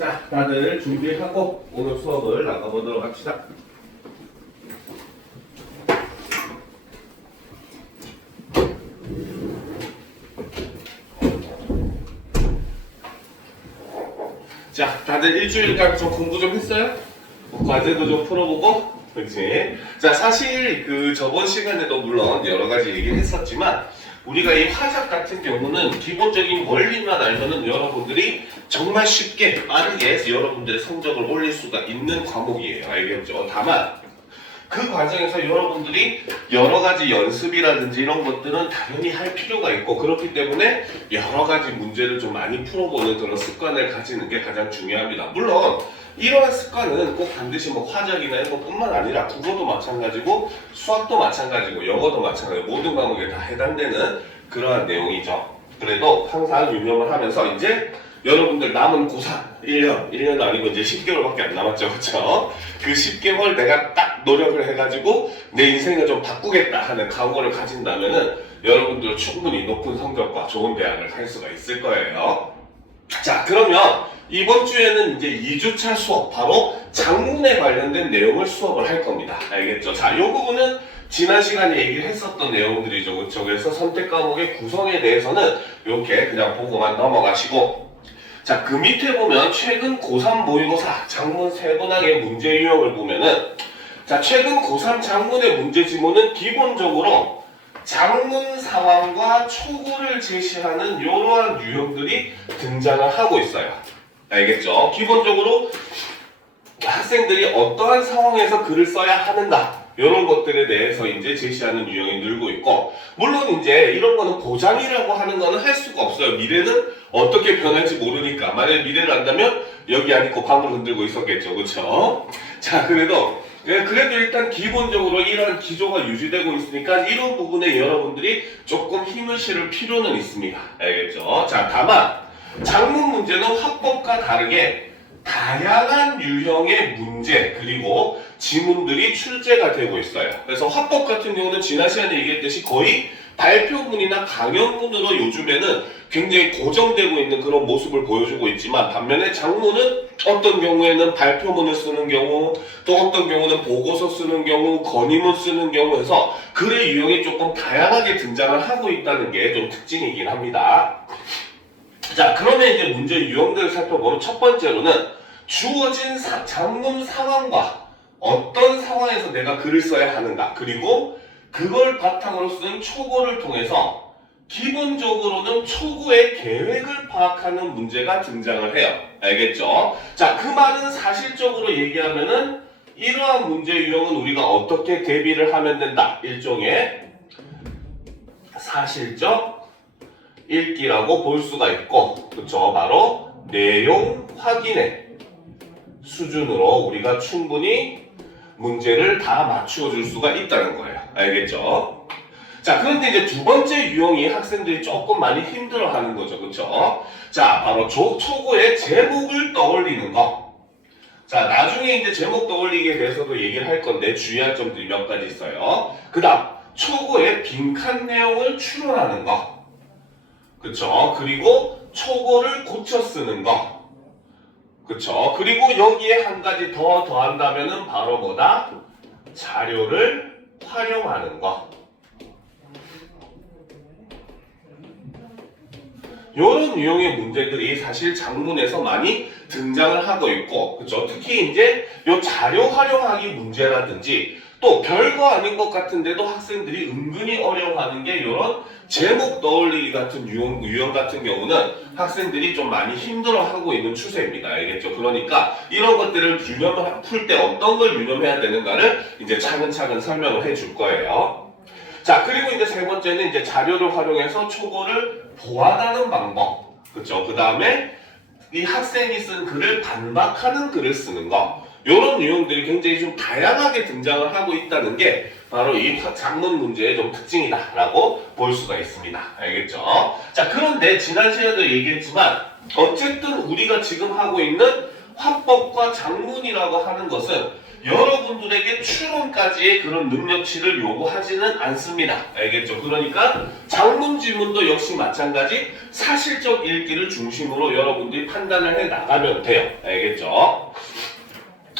자, 다들 준비하고 오늘 수업을 나가보도록 합시다. 자, 다들 일주일간 좀 공부 좀 했어요? 과제도 좀 풀어보고, 그렇지? 자, 사실 그 저번 시간에도 물론 여러 가지 얘기를 했었지만 우리가 이 화작 같은 경우는 기본적인 원리만 알면은 여러분들이 정말 쉽게 빠르게 여러분들의 성적을 올릴 수가 있는 과목이에요. 알겠죠? 다만 그 과정에서 여러분들이 여러 가지 연습이라든지 이런 것들은 당연히 할 필요가 있고, 그렇기 때문에 여러 가지 문제를 좀 많이 풀어보는 그런 습관을 가지는 게 가장 중요합니다. 물론 이러한 습관은 꼭 반드시 뭐 화작이나 이런 것뿐만 아니라 국어도 마찬가지고 수학도 마찬가지고 영어도 마찬가지고 모든 과목에 다 해당되는 그러한 내용이죠. 그래도 항상 유념을 하면서 이제 여러분들 남은 고3 1년도 아니고 이제 10개월밖에 안 남았죠. 그렇죠? 그 10개월 내가 딱 노력을 해가지고 내 인생을 좀 바꾸겠다 하는 각오를 가진다면은 여러분들 충분히 높은 성적과 좋은 대학을 갈 수가 있을 거예요. 자, 그러면 이번 주에는 이제 2주차 수업, 바로 작문에 관련된 내용을 수업을 할 겁니다. 알겠죠? 자, 이 부분은 지난 시간에 얘기를 했었던 내용들이죠. 그렇죠? 그래서 선택 과목의 구성에 대해서는 이렇게 그냥 보고만 넘어가시고, 자, 그 밑에 보면 최근 고3 모의고사 작문 세분학의 문제 유형을 보면은, 자, 최근 고3 작문의 문제 지문은 기본적으로 작문 상황과 초고를 제시하는 이러한 유형들이 등장을 하고 있어요. 알겠죠? 기본적으로 학생들이 어떠한 상황에서 글을 써야 하는가, 이런 것들에 대해서 이제 제시하는 유형이 늘고 있고, 물론 이제 이런 거는 보장이라고 하는 거는 할 수가 없어요. 미래는 어떻게 변할지 모르니까. 만약에 미래를 안다면 여기 안 있고 방을 흔들고 있었겠죠. 그렇죠? 자, 그래도 일단 기본적으로 이런 기조가 유지되고 있으니까 이런 부분에 여러분들이 조금 힘을 실을 필요는 있습니다. 알겠죠? 자, 다만 작문 문제는 화법과 다르게 다양한 유형의 문제 그리고 지문들이 출제가 되고 있어요. 그래서 화법 같은 경우는 지난 시간에 얘기했듯이 거의 발표문이나 강연문으로 요즘에는 굉장히 고정되고 있는 그런 모습을 보여주고 있지만, 반면에 작문은 어떤 경우에는 발표문을 쓰는 경우, 또 어떤 경우는 보고서 쓰는 경우, 건의문 쓰는 경우 해서 글의 유형이 조금 다양하게 등장을 하고 있다는 게 좀 특징이긴 합니다. 자, 그러면 이제 문제 유형들을 살펴보면 첫 번째로는 주어진 작문 상황과 어떤 상황에서 내가 글을 써야 하는가, 그리고 그걸 바탕으로 쓴 초고를 통해서 기본적으로는 초고의 계획을 파악하는 문제가 등장을 해요. 알겠죠? 자, 그 말은 사실적으로 얘기하면은 이러한 문제 유형은 우리가 어떻게 대비를 하면 된다, 일종의 사실적 읽기라고 볼 수가 있고, 그쵸? 바로 내용 확인의 수준으로 우리가 충분히 문제를 다 맞추어 줄 수가 있다는 거예요. 알겠죠? 자, 그런데 이제 두 번째 유형이 학생들이 조금 많이 힘들어 하는 거죠. 그쵸? 자, 바로 초고의 제목을 떠올리는 거. 자, 나중에 이제 제목 떠올리기에 대해서도 얘기를 할 건데 주의할 점들이 몇 가지 있어요. 그 다음, 초고의 빈칸 내용을 추론하는 거. 그쵸? 그리고 초고를 고쳐 쓰는 거. 그쵸? 그리고 여기에 한 가지 더 더한다면은 바로 뭐다? 자료를 활용하는 거. 이런 유형의 문제들이 사실 작문에서 많이 등장을 하고 있고, 그쵸? 특히 이제 요 자료 활용하기 문제라든지 또 별거 아닌 것 같은데도 학생들이 은근히 어려워하는 게 이런 제목 떠올리기 같은 유형 같은 경우는 학생들이 좀 많이 힘들어하고 있는 추세입니다. 알겠죠? 그러니까 이런 것들을 유념을 풀 때 어떤 걸 유념해야 되는가를 이제 차근차근 설명을 해줄 거예요. 자, 그리고 이제 세 번째는 이제 자료를 활용해서 초고를 보완하는 방법. 그쵸? 그 다음에 이 학생이 쓴 글을 반박하는 글을 쓰는 거. 이런 유형들이 굉장히 좀 다양하게 등장을 하고 있다는 게 바로 이 작문 문제의 좀 특징이다라고 볼 수가 있습니다. 알겠죠? 자, 그런데 지난 시간에도 얘기했지만 어쨌든 우리가 지금 하고 있는 화법과 작문이라고 하는 것은 여러분들에게 추론까지의 그런 능력치를 요구하지는 않습니다. 알겠죠? 그러니까 장문 지문도 역시 마찬가지 사실적 읽기를 중심으로 여러분들이 판단을 해 나가면 돼요. 알겠죠?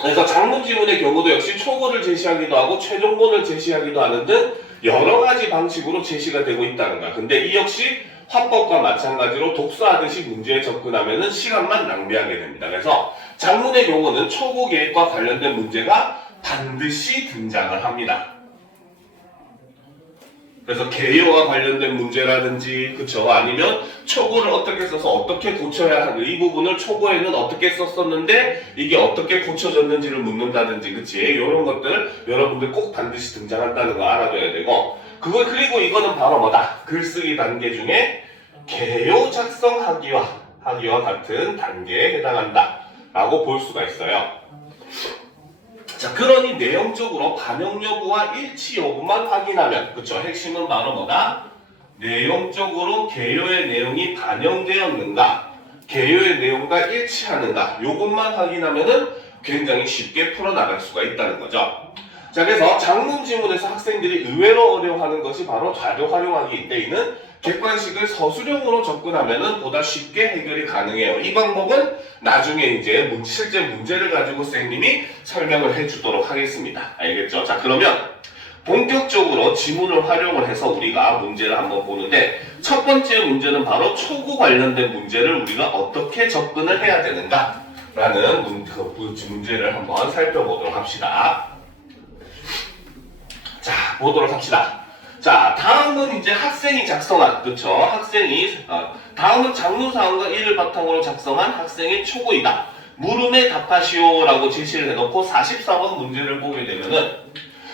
그래서 장문 지문의 경우도 역시 초고를 제시하기도 하고 최종본을 제시하기도 하는 등 여러 가지 방식으로 제시가 되고 있다는 거야. 근데 이 역시 화법과 마찬가지로 독서하듯이 문제에 접근하면 시간만 낭비하게 됩니다. 그래서 장문의 경우는 초고 계획과 관련된 문제가 반드시 등장을 합니다. 그래서 개요와 관련된 문제라든지 그쵸 아니면 초고를 어떻게 써서 어떻게 고쳐야 하는 이 부분을 초고에는 어떻게 썼었는데 이게 어떻게 고쳐졌는지를 묻는다든지 그치 이런 것들 여러분들 꼭 반드시 등장한다는 거 알아둬야 되고 그리고 이거는 바로 뭐다 글쓰기 단계 중에 개요 작성하기와 같은 단계에 해당한다 라고 볼 수가 있어요. 자, 그러니 내용적으로 반영 여부와 일치 여부만 확인하면, 그쵸? 핵심은 바로 뭐다? 내용적으로 개요의 내용이 반영되었는가, 개요의 내용과 일치하는가, 요것만 확인하면은 굉장히 쉽게 풀어나갈 수가 있다는 거죠. 자, 그래서 장문 지문에서 학생들이 의외로 어려워하는 것이 바로 자료 활용하기인데 이는 객관식을 서술형으로 접근하면은 보다 쉽게 해결이 가능해요. 이 방법은 나중에 이제 실제 문제를 가지고 선생님이 설명을 해주도록 하겠습니다. 알겠죠? 자, 그러면 본격적으로 지문을 활용을 해서 우리가 문제를 한번 보는데 첫 번째 문제는 바로 초고 관련된 문제를 우리가 어떻게 접근을 해야 되는가 라는 문제를 한번 살펴보도록 합시다. 자, 보도록 합시다. 자, 다음은 이제 학생이 작성한, 그쵸? 다음은 장문사원과 이를 바탕으로 작성한 학생의 초고이다. 물음에 답하시오라고 제시를 해놓고 44번 문제를 보게 되면은,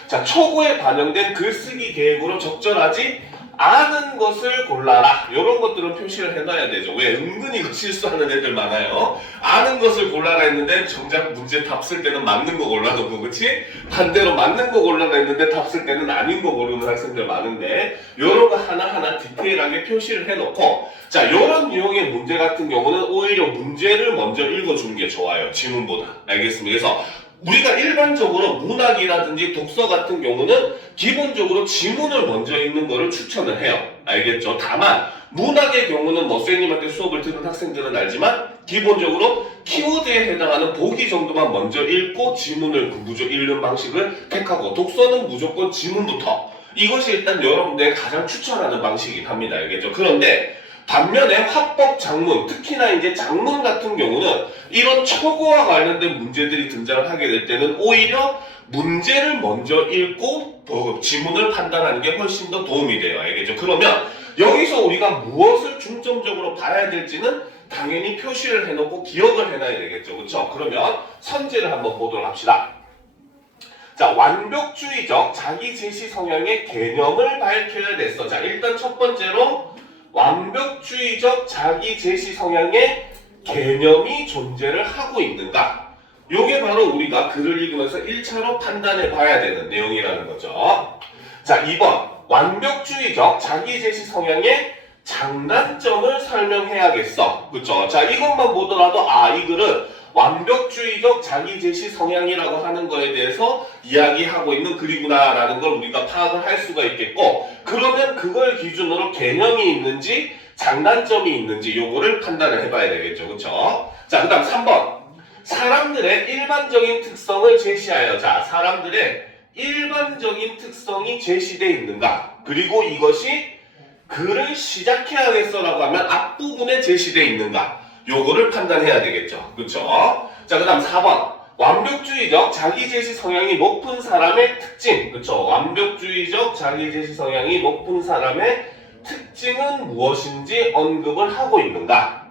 자, 초고에 반영된 글쓰기 계획으로 적절하지 않은 것을 골라라. 이런 것들은 표시를 해놔야 되죠. 왜? 은근히 이거 실수하는 애들 많아요. 아는 것을 골라라 했는데 정작 문제 답 쓸 때는 맞는 거 골라놓고 그치? 반대로 맞는 거 골라라 했는데 답 쓸 때는 아닌 거 고르는 학생들 많은데 이런 거 하나하나 디테일하게 표시를 해놓고 자, 이런 유형의 문제 같은 경우는 오히려 문제를 먼저 읽어주는 게 좋아요. 지문보다. 알겠습니다. 그래서 우리가 일반적으로 문학이라든지 독서 같은 경우는 기본적으로 지문을 먼저 읽는 거를 추천을 해요. 알겠죠? 다만 문학의 경우는 선생님한테 수업을 들은 학생들은 알지만 기본적으로 키워드에 해당하는 보기 정도만 먼저 읽고 지문을 무조건 읽는 방식을 택하고 독서는 무조건 지문부터 이것이 일단 여러분들의 가장 추천하는 방식이긴 합니다. 알겠죠? 그런데 반면에 화법 장문, 특히나 이제 장문 같은 경우는 이런 초고와 관련된 문제들이 등장을 하게 될 때는 오히려 문제를 먼저 읽고 지문을 판단하는 게 훨씬 더 도움이 돼요. 알겠죠? 그러면 여기서 우리가 무엇을 중점적으로 봐야 될지는 당연히 표시를 해놓고 기억을 해놔야 되겠죠. 그렇죠? 그러면 선제를 한번 보도록 합시다. 자, 완벽주의적 자기 제시 성향의 개념을 밝혀야 됐어. 자, 일단 첫 번째로 완벽주의적 자기 제시 성향의 개념이 존재를 하고 있는가? 요게 바로 우리가 글을 읽으면서 1차로 판단해 봐야 되는 내용이라는 거죠. 자, 2번 완벽주의적 자기 제시 성향의 장단점을 설명해야겠어. 그쵸? 자, 이것만 보더라도 이 글은 완벽주의적 자기 제시 성향이라고 하는 거에 대해서 이야기하고 있는 글이구나 라는 걸 우리가 파악을 할 수가 있겠고 그러면 그걸 기준으로 개념이 있는지 장단점이 있는지 요거를 판단을 해봐야 되겠죠. 그쵸? 자, 그 다음 3번 사람들의 일반적인 특성을 제시하여 자, 사람들의 일반적인 특성이 제시되어 있는가 그리고 이것이 글을 시작해야겠어 라고 하면 앞부분에 제시되어 있는가 요거를 판단해야 되겠죠. 그쵸? 자, 그 다음 4번. 완벽주의적 자기제시 성향이 높은 사람의 특징. 그쵸? 완벽주의적 자기제시 성향이 높은 사람의 특징은 무엇인지 언급을 하고 있는가?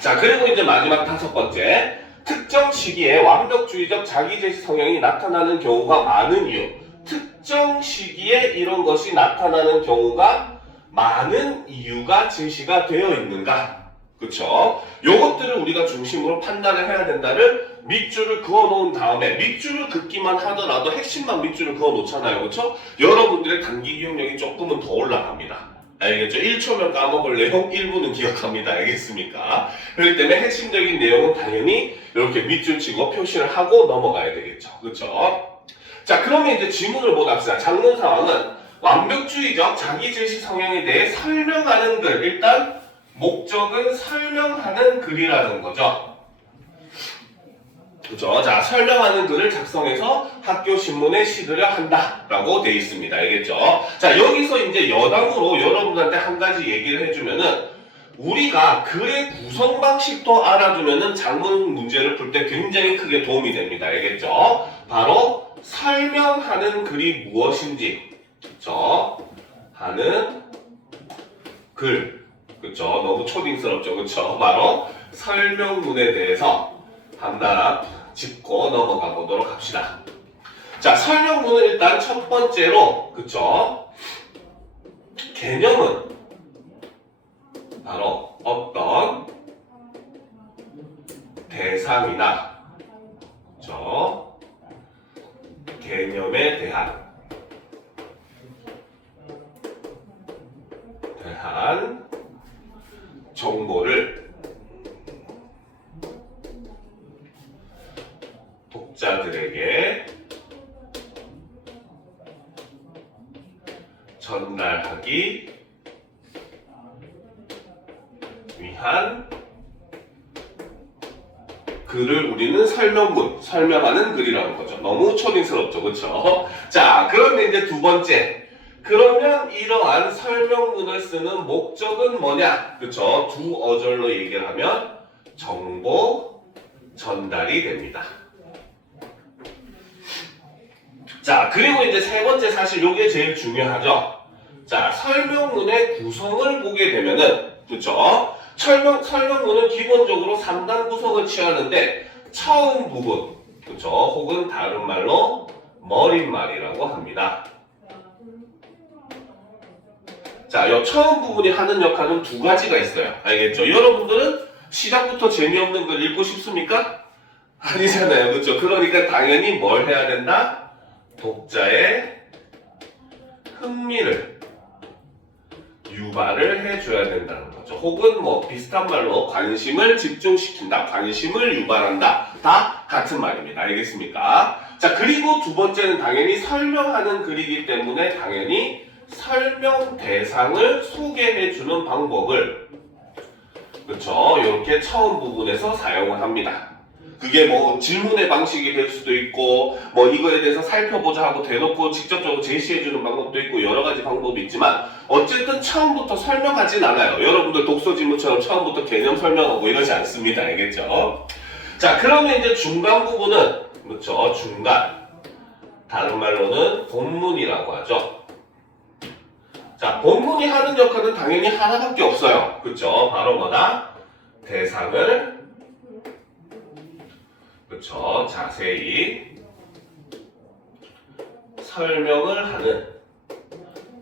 자, 그리고 이제 마지막 5번째. 특정 시기에 완벽주의적 자기제시 성향이 나타나는 경우가 많은 이유. 특정 시기에 이런 것이 나타나는 경우가 많은 이유가 제시가 되어 있는가? 그쵸? 요것들을 우리가 중심으로 판단을 해야 된다를 밑줄을 그어 놓은 다음에 밑줄을 긋기만 하더라도 핵심만 밑줄을 그어 놓잖아요. 그쵸? 여러분들의 단기 기억력이 조금은 더 올라갑니다. 알겠죠? 1초면 까먹을 내용 1분은 기억합니다. 알겠습니까? 그렇기 때문에 핵심적인 내용은 당연히 이렇게 밑줄 치고 표시를 하고 넘어가야 되겠죠. 그렇죠? 자, 그러면 이제 지문을 보다 합시다. 작문 상황은 완벽주의적 자기 제시 성향에 대해 설명하는 글. 일단 목적은 설명하는 글이라는 거죠. 그죠? 자, 설명하는 글을 작성해서 학교 신문에 실으려 한다라고 되어 있습니다. 알겠죠? 자, 여기서 이제 여담으로 여러분들한테 한 가지 얘기를 해주면은 우리가 글의 구성 방식도 알아두면은 작문 문제를 풀 때 굉장히 크게 도움이 됩니다. 알겠죠? 바로 설명하는 글이 무엇인지, 그죠? 하는 글, 그죠? 너무 초딩스럽죠, 그죠? 바로 설명문에 대해서 한나라 짚고 넘어가 보도록 합시다. 자, 설명문은 일단 첫 번째로, 그쵸? 개념은 바로 어떤 대상이나, 그쵸? 개념에 대한 정보를 독자들에게 전달하기 위한 글을 우리는 설명문, 설명하는 글이라는 거죠. 너무 초딩스럽죠, 그렇죠? 자, 그런데 이제 두 번째, 그러면 이러한 설명문을 쓰는 목적은 뭐냐? 그렇죠? 두 어절로 얘기를 하면 정보 전달이 됩니다. 자, 그리고 이제 세 번째, 사실 이게 제일 중요하죠. 자, 설명문의 구성을 보게 되면은, 그렇죠? 설명문은 기본적으로 3단 구성을 취하는데 처음 부분, 그렇죠? 혹은 다른 말로 머릿말이라고 합니다. 자, 이 처음 부분이 하는 역할은 두 가지가 있어요. 알겠죠? 여러분들은 시작부터 재미없는 걸 읽고 싶습니까? 아니잖아요. 그렇죠? 그러니까 당연히 뭘 해야 된다? 독자의 흥미를 유발을 해줘야 된다는 거죠. 혹은 뭐 비슷한 말로 관심을 집중시킨다, 관심을 유발한다. 다 같은 말입니다. 알겠습니까? 자, 그리고 두 번째는 당연히 설명하는 글이기 때문에 당연히 설명 대상을 소개해주는 방법을, 그렇죠? 이렇게 처음 부분에서 사용을 합니다. 그게 뭐 질문의 방식이 될 수도 있고 뭐 이거에 대해서 살펴보자 하고 대놓고 직접적으로 제시해주는 방법도 있고 여러 가지 방법이 있지만 어쨌든 처음부터 설명하진 않아요. 여러분들 독서 지문처럼 처음부터 개념 설명하고 이러지 않습니다. 알겠죠? 자, 그러면 이제 중간 부분은, 그렇죠? 중간, 다른 말로는 본문이라고 하죠. 자, 본문이 하는 역할은 당연히 하나밖에 없어요. 그렇죠? 바로 뭐다? 대상을, 그렇죠? 자세히 설명을 하는,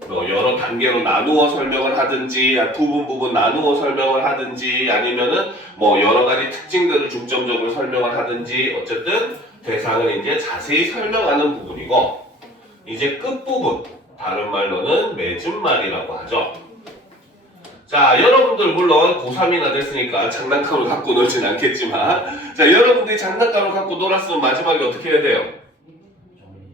뭐 여러 단계로 나누어 설명을 하든지 부분 나누어 설명을 하든지 아니면은 뭐 여러 가지 특징들을 중점적으로 설명을 하든지 어쨌든 대상을 이제 자세히 설명하는 부분이고, 이제 끝부분, 다른 말로는 맺음말이라고 하죠. 자, 여러분들 물론 고3이나 됐으니까 장난감을 갖고 놀진 않겠지만, 자, 여러분들이 장난감을 갖고 놀았으면 마지막에 어떻게 해야 돼요?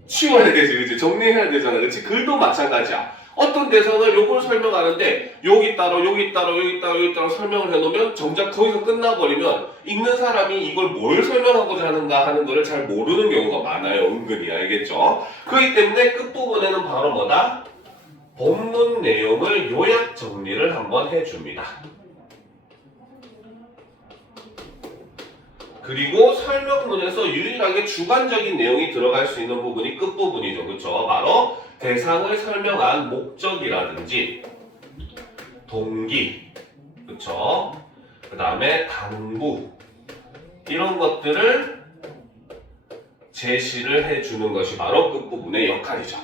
치워야 되지, 그치? 정리해야 되잖아, 그치? 글도 마찬가지야. 어떤 대상을 요걸 설명하는데 여기 따로 여기 따로 여기 따로 여기 따로 설명을 해놓으면 정작 거기서 끝나버리면 읽는 사람이 이걸 뭘 설명하고자 하는가 하는 거를 잘 모르는 경우가 많아요. 은근히. 알겠죠? 그렇기 때문에 끝부분에는 바로 뭐다? 본문 내용을 요약 정리를 한번 해줍니다. 그리고 설명문에서 유일하게 주관적인 내용이 들어갈 수 있는 부분이 끝부분이죠. 그렇죠? 바로 대상을 설명한 목적이라든지 동기, 그렇죠? 그 다음에 당부, 이런 것들을 제시를 해주는 것이 바로 끝부분의 역할이죠.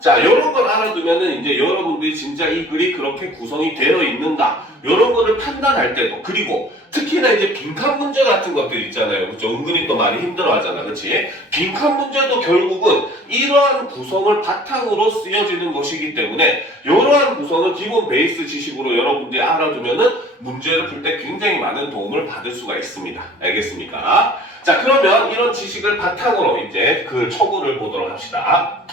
자, 이런 걸 알아두면은 이제 여러분들이 진짜 이 글이 그렇게 구성이 되어 있는가, 이런 거를 판단할 때도, 그리고 특히나 이제 빈칸 문제 같은 것들 있잖아요. 그렇죠? 은근히 또 많이 힘들어 하잖아. 그렇지? 빈칸 문제도 결국은 이러한 구성을 바탕으로 쓰여지는 것이기 때문에 이러한 구성을 기본 베이스 지식으로 여러분들이 알아두면은 문제를 풀 때 굉장히 많은 도움을 받을 수가 있습니다. 알겠습니까? 자, 그러면 이런 지식을 바탕으로 이제 그 초구를 보도록 합시다.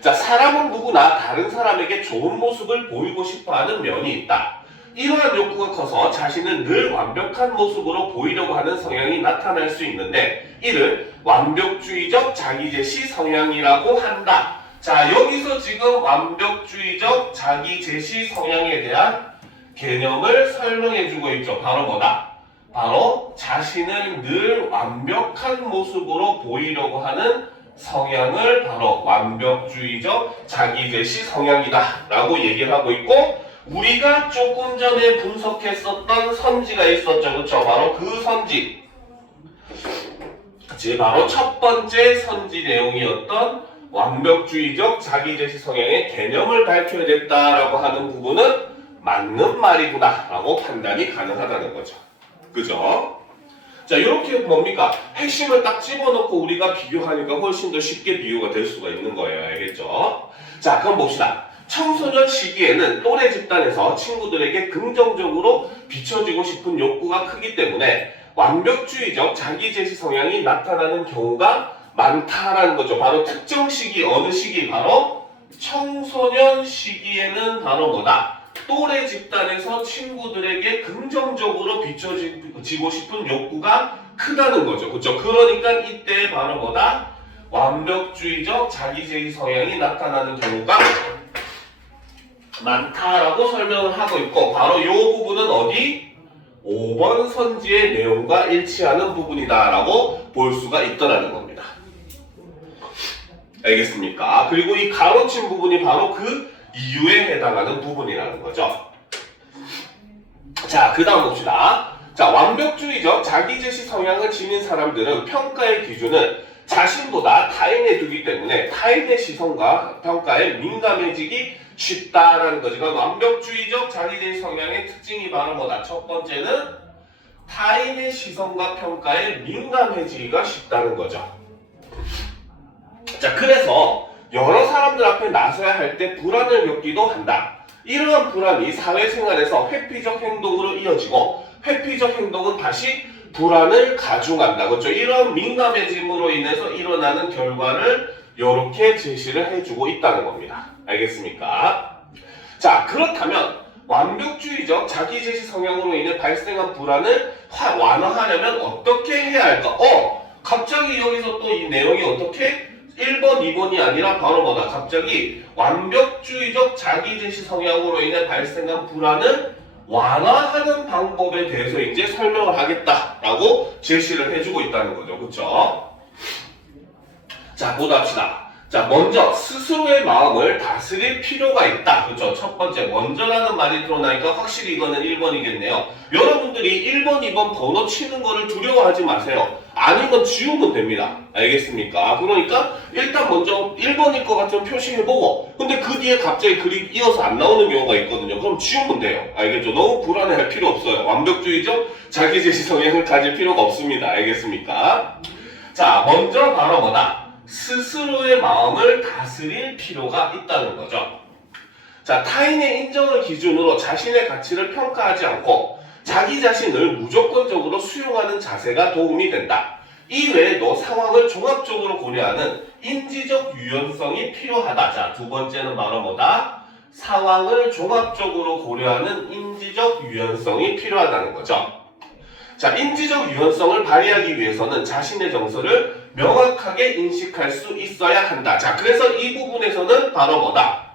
자, 사람은 누구나 다른 사람에게 좋은 모습을 보이고 싶어하는 면이 있다. 이러한 욕구가 커서 자신을 늘 완벽한 모습으로 보이려고 하는 성향이 나타날 수 있는데 이를 완벽주의적 자기제시 성향이라고 한다. 자, 여기서 지금 완벽주의적 자기제시 성향에 대한 개념을 설명해주고 있죠. 바로 뭐다? 바로 자신을 늘 완벽한 모습으로 보이려고 하는 성향을 바로 완벽주의적 자기제시 성향이다 라고 얘기를 하고 있고, 우리가 조금 전에 분석했었던 선지가 있었죠. 그렇죠? 바로 그 선지, 바로 첫 번째 선지 내용이었던 완벽주의적 자기제시 성향의 개념을 밝혀야 됐다라고 하는 부분은 맞는 말이구나 라고 판단이 가능하다는 거죠. 그죠? 자, 이렇게 뭡니까? 핵심을 딱 집어넣고 우리가 비교하니까 훨씬 더 쉽게 비교가 될 수가 있는 거예요. 알겠죠? 자, 그럼 봅시다. 청소년 시기에는 또래 집단에서 친구들에게 긍정적으로 비춰지고 싶은 욕구가 크기 때문에 완벽주의적 자기제시 성향이 나타나는 경우가 많다라는 거죠. 바로 특정 시기, 어느 시기? 바로 청소년 시기에는 바로 뭐다? 또래 집단에서 친구들에게 긍정적으로 비춰지고 싶은 욕구가 크다는 거죠. 그렇죠? 그러니까 이때 바로 뭐다? 완벽주의적 자기제시 성향이 나타나는 경우가 많다라고 설명을 하고 있고, 바로 이 부분은 어디? 5번 선지의 내용과 일치하는 부분이다라고 볼 수가 있더라는 겁니다. 알겠습니까? 그리고 이 가로친 부분이 바로 그 이유에 해당하는 부분이라는 거죠. 자, 그 다음 봅시다. 자, 완벽주의적 자기제시 성향을 지닌 사람들은 평가의 기준을 자신보다 타인에 두기 때문에 타인의 시선과 평가에 민감해지기 쉽다라는 거죠. 그러니까 완벽주의적 자기제시 성향의 특징이 바로 뭐다? 첫 번째는 타인의 시선과 평가에 민감해지기가 쉽다는 거죠. 자, 그래서 여러 사람들 앞에 나서야 할 때 불안을 겪기도 한다. 이러한 불안이 사회생활에서 회피적 행동으로 이어지고 회피적 행동은 다시 불안을 가중한다. 그렇죠? 이런 민감해짐으로 인해서 일어나는 결과를 이렇게 제시를 해주고 있다는 겁니다. 알겠습니까? 자, 그렇다면 완벽주의적 자기제시 성향으로 인해 발생한 불안을 완화하려면 어떻게 해야 할까? 갑자기 여기서 또 이 내용이 어떻게? 1번, 2번이 아니라 바로 뭐다? 갑자기 완벽주의적 자기제시 성향으로 인해 발생한 불안을 완화하는 방법에 대해서 이제 설명을 하겠다라고 제시를 해주고 있다는 거죠. 그렇죠? 자, 보다 합시다. 자, 먼저 스스로의 마음을 다스릴 필요가 있다. 그렇죠? 첫 번째, 먼저라는 말이 들어나니까 확실히 이거는 1번이겠네요. 여러분들이 1번, 2번 번호 치는 거를 두려워하지 마세요. 아니면 지우면 됩니다. 알겠습니까? 그러니까 일단 먼저 1번일 것 같으면 표시해보고, 근데 그 뒤에 갑자기 글이 이어서 안 나오는 경우가 있거든요. 그럼 지우면 돼요. 알겠죠? 너무 불안해할 필요 없어요. 완벽주의적 자기제시 성향을 가질 필요가 없습니다. 알겠습니까? 자, 먼저 바로 뭐다? 스스로의 마음을 다스릴 필요가 있다는 거죠. 자, 타인의 인정을 기준으로 자신의 가치를 평가하지 않고 자기 자신을 무조건적으로 수용하는 자세가 도움이 된다. 이외에도 상황을 종합적으로 고려하는 인지적 유연성이 필요하다. 자, 두 번째는 바로 뭐다? 상황을 종합적으로 고려하는 인지적 유연성이 필요하다는 거죠. 자, 인지적 유연성을 발휘하기 위해서는 자신의 정서를 명확하게 인식할 수 있어야 한다. 자, 그래서 이 부분에서는 바로 뭐다?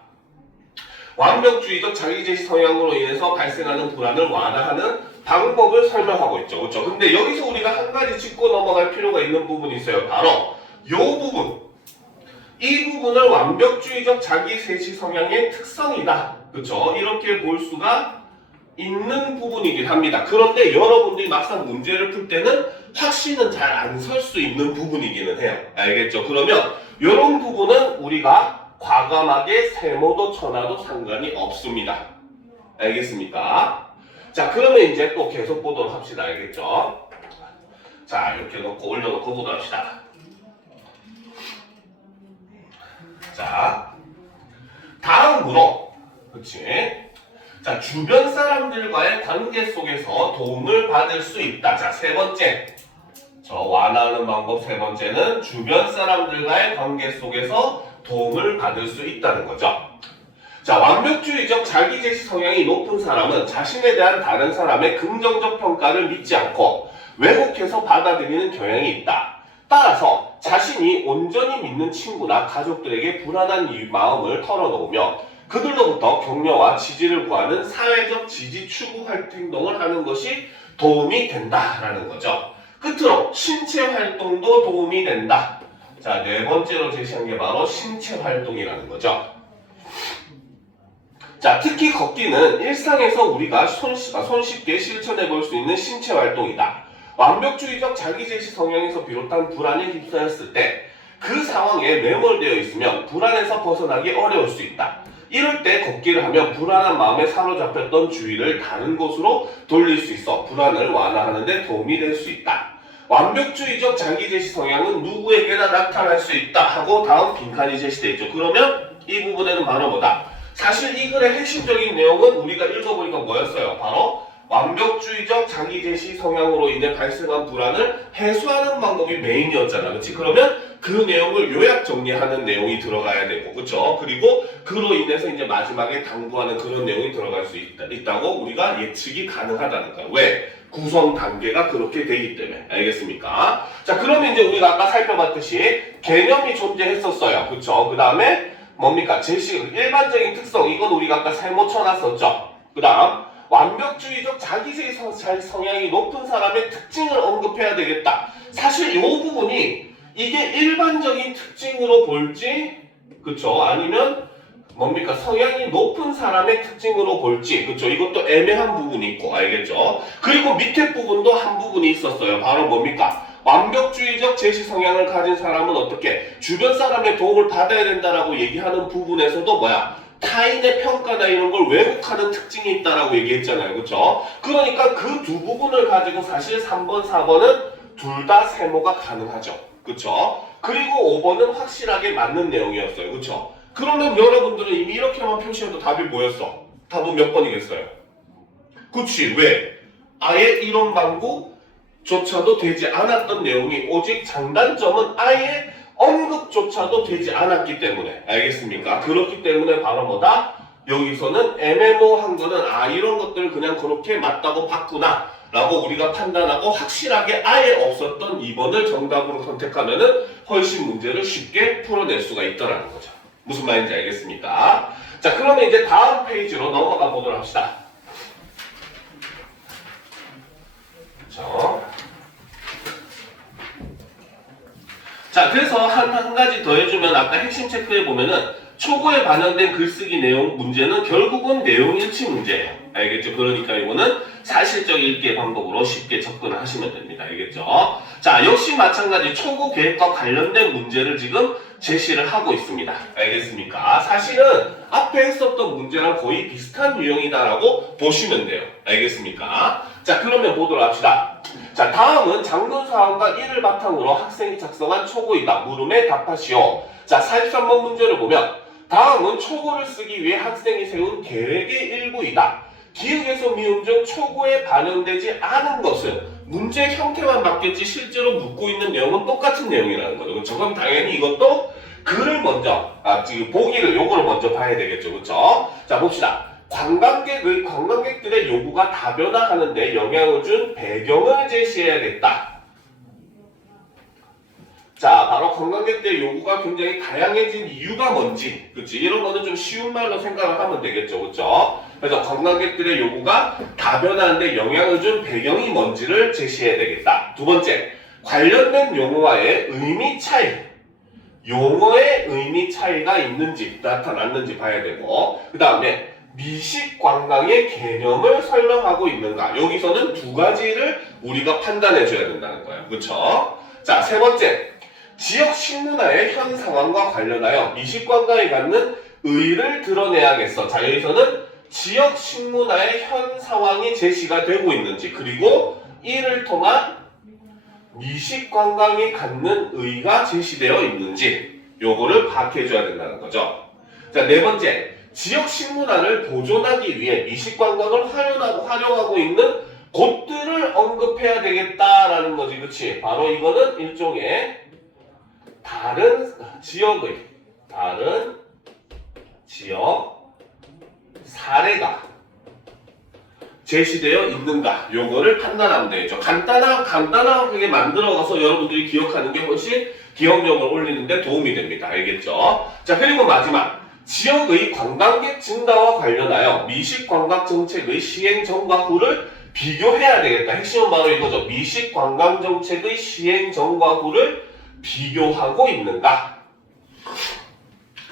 완벽주의적 자기제시 성향으로 인해서 발생하는 불안을 완화하는 방법을 설명하고 있죠. 그렇죠? 근데 여기서 우리가 한 가지 짚고 넘어갈 필요가 있는 부분이 있어요. 바로 이 부분. 이 부분을 완벽주의적 자기제시 성향의 특성이다. 그렇죠? 이렇게 볼 수가 있는 부분이긴 합니다. 그런데 여러분들이 막상 문제를 풀 때는 확신은 잘 안 설 수 있는 부분이기는 해요. 알겠죠? 그러면 이런 부분은 우리가 과감하게 세모도 쳐놔도 상관이 없습니다. 알겠습니까? 자, 그러면 이제 또 계속 보도록 합시다. 알겠죠? 자, 이렇게 놓고 올려놓고 보도록 합시다. 자, 다음으로, 그치? 자, 주변 사람들과의 관계 속에서 도움을 받을 수 있다. 자, 세 번째. 저 완화하는 방법 세 번째는 주변 사람들과의 관계 속에서 도움을 받을 수 있다는 거죠. 자, 완벽주의적 자기제시 성향이 높은 사람은 자신에 대한 다른 사람의 긍정적 평가를 믿지 않고 왜곡해서 받아들이는 경향이 있다. 따라서 자신이 온전히 믿는 친구나 가족들에게 불안한 마음을 털어놓으며 그들로부터 격려와 지지를 구하는 사회적 지지 추구 활동을 하는 것이 도움이 된다라는 거죠. 끝으로 신체 활동도 도움이 된다. 자, 네 번째로 제시한 게 바로 신체 활동이라는 거죠. 자, 특히 걷기는 일상에서 우리가 손쉽게 실천해 볼 수 있는 신체 활동이다. 완벽주의적 자기제시 성향에서 비롯한 불안에 휩싸였을 때 그 상황에 매몰되어 있으면 불안에서 벗어나기 어려울 수 있다. 이럴 때 걷기를 하면 불안한 마음에 사로잡혔던 주의를 다른 곳으로 돌릴 수 있어 불안을 완화하는 데 도움이 될 수 있다. 완벽주의적 자기제시 성향은 누구에게나 나타날 수 있다 하고 다음 빈칸이 제시되어 있죠. 그러면 이 부분에는 바로 뭐다? 사실 이 글의 핵심적인 내용은 우리가 읽어보니까 뭐였어요? 바로 완벽주의적 자기제시 성향으로 인해 발생한 불안을 해소하는 방법이 메인이었잖아. 그렇지? 그러면 그 내용을 요약 정리하는 내용이 들어가야 되고, 그렇죠? 그리고 그로 인해서 이제 마지막에 당부하는 그런 내용이 들어갈 수 있다고 우리가 예측이 가능하다는 거야. 왜? 구성 단계가 그렇게 되기 때문에. 알겠습니까? 자, 그러면 이제 우리가 아까 살펴봤듯이 개념이 존재했었어요. 그렇죠? 그 다음에 뭡니까? 제시, 일반적인 특성. 이건 우리가 아까 세모 쳐놨었죠. 그 다음 완벽주의적 자기제시 성향이 높은 사람의 특징을 언급해야 되겠다. 사실 이 부분이 이게 일반적인 특징으로 볼지, 그쵸? 아니면 뭡니까? 성향이 높은 사람의 특징으로 볼지, 그쵸? 이것도 애매한 부분이 있고, 알겠죠? 그리고 밑에 부분도 한 부분이 있었어요. 바로 뭡니까? 완벽주의적 제시 성향을 가진 사람은 어떻게 주변 사람의 도움을 받아야 된다라고 얘기하는 부분에서도 뭐야? 타인의 평가나 이런 걸 왜곡하는 특징이 있다라고 얘기했잖아요. 그쵸? 그러니까 그 두 부분을 가지고 사실 3번, 4번은 둘 다 세모가 가능하죠. 그쵸? 그리고 5번은 확실하게 맞는 내용이었어요. 그쵸? 그러면 여러분들은 이미 이렇게만 표시해도 답이 뭐였어? 답은 몇 번이겠어요? 그치? 왜? 아예 이론 방구조차도 되지 않았던 내용이 오직 장단점은 아예 언급조차도 되지 않았기 때문에. 알겠습니까? 그렇기 때문에 바로 뭐다? 여기서는 애매모호한 거는 이런 것들을 그냥 그렇게 맞다고 봤구나 라고 우리가 판단하고 확실하게 아예 없었던 2번을 정답으로 선택하면은 훨씬 문제를 쉽게 풀어낼 수가 있더라는 거죠. 무슨 말인지 알겠습니까? 자, 그러면 이제 다음 페이지로 넘어가 보도록 합시다. 자, 그래서 한 가지 더 해주면 아까 핵심 체크해 보면은 초고에 반영된 글쓰기 내용 문제는 결국은 내용 일치 문제예요. 알겠죠? 그러니까 이거는 사실적 읽기의 방법으로 쉽게 접근하시면 됩니다. 알겠죠? 자, 역시 마찬가지 초고 계획과 관련된 문제를 지금 제시를 하고 있습니다. 알겠습니까? 사실은 앞에 했었던 문제랑 거의 비슷한 유형이다라고 보시면 돼요. 알겠습니까? 자, 그러면 보도록 합시다. 자, 다음은 장문사항과 1을 바탕으로 학생이 작성한 초고이다. 물음에 답하시오. 자, 43번 문제를 보면 다음은 초고를 쓰기 위해 학생이 세운 계획의 일부이다. 기억에서 미음 중 초고에 반영되지 않은 것은 문제 형태만 바뀌었지 실제로 묻고 있는 내용은 똑같은 내용이라는 거죠. 그렇죠? 그럼 당연히 이것도 글을 먼저, 지금 보기를 요거를 먼저 봐야 되겠죠. 그렇죠? 자, 봅시다. 관광객들의 요구가 다변화하는데 영향을 준 배경을 제시해야겠다. 자, 바로 관광객들의 요구가 굉장히 다양해진 이유가 뭔지, 그치? 이런 거는 좀 쉬운 말로 생각을 하면 되겠죠, 그쵸? 그래서 관광객들의 요구가 다변화하는데 영향을 준 배경이 뭔지를 제시해야 되겠다. 두 번째, 관련된 용어와의 의미 차이. 용어의 의미 차이가 있는지, 나타났는지 봐야 되고, 그 다음에 미식 관광의 개념을 설명하고 있는가. 여기서는 두 가지를 우리가 판단해 줘야 된다는 거예요. 그쵸? 자, 세 번째. 지역 식문화의 현 상황과 관련하여 미식관광이 갖는 의의를 드러내야겠어. 자, 여기서는 지역 식문화의 현 상황이 제시가 되고 있는지, 그리고 이를 통한 미식관광이 갖는 의의가 제시되어 있는지 요거를 파악해줘야 된다는 거죠. 자, 네 번째, 지역 식문화를 보존하기 위해 미식관광을 활용하고 있는 곳들을 언급해야 되겠다라는 거지, 그치? 바로 이거는 일종의 다른 지역 사례가 제시되어 있는가, 요거를 판단하면 되겠죠. 간단하게 만들어가서 여러분들이 기억하는 게 훨씬 기억력을 올리는데 도움이 됩니다. 알겠죠? 자, 그리고 마지막, 지역의 관광객 증가와 관련하여 미식관광정책의 시행 전과 후를 비교해야 되겠다. 핵심은 바로 이거죠. 미식관광정책의 시행 전과 후를 비교하고 있는가.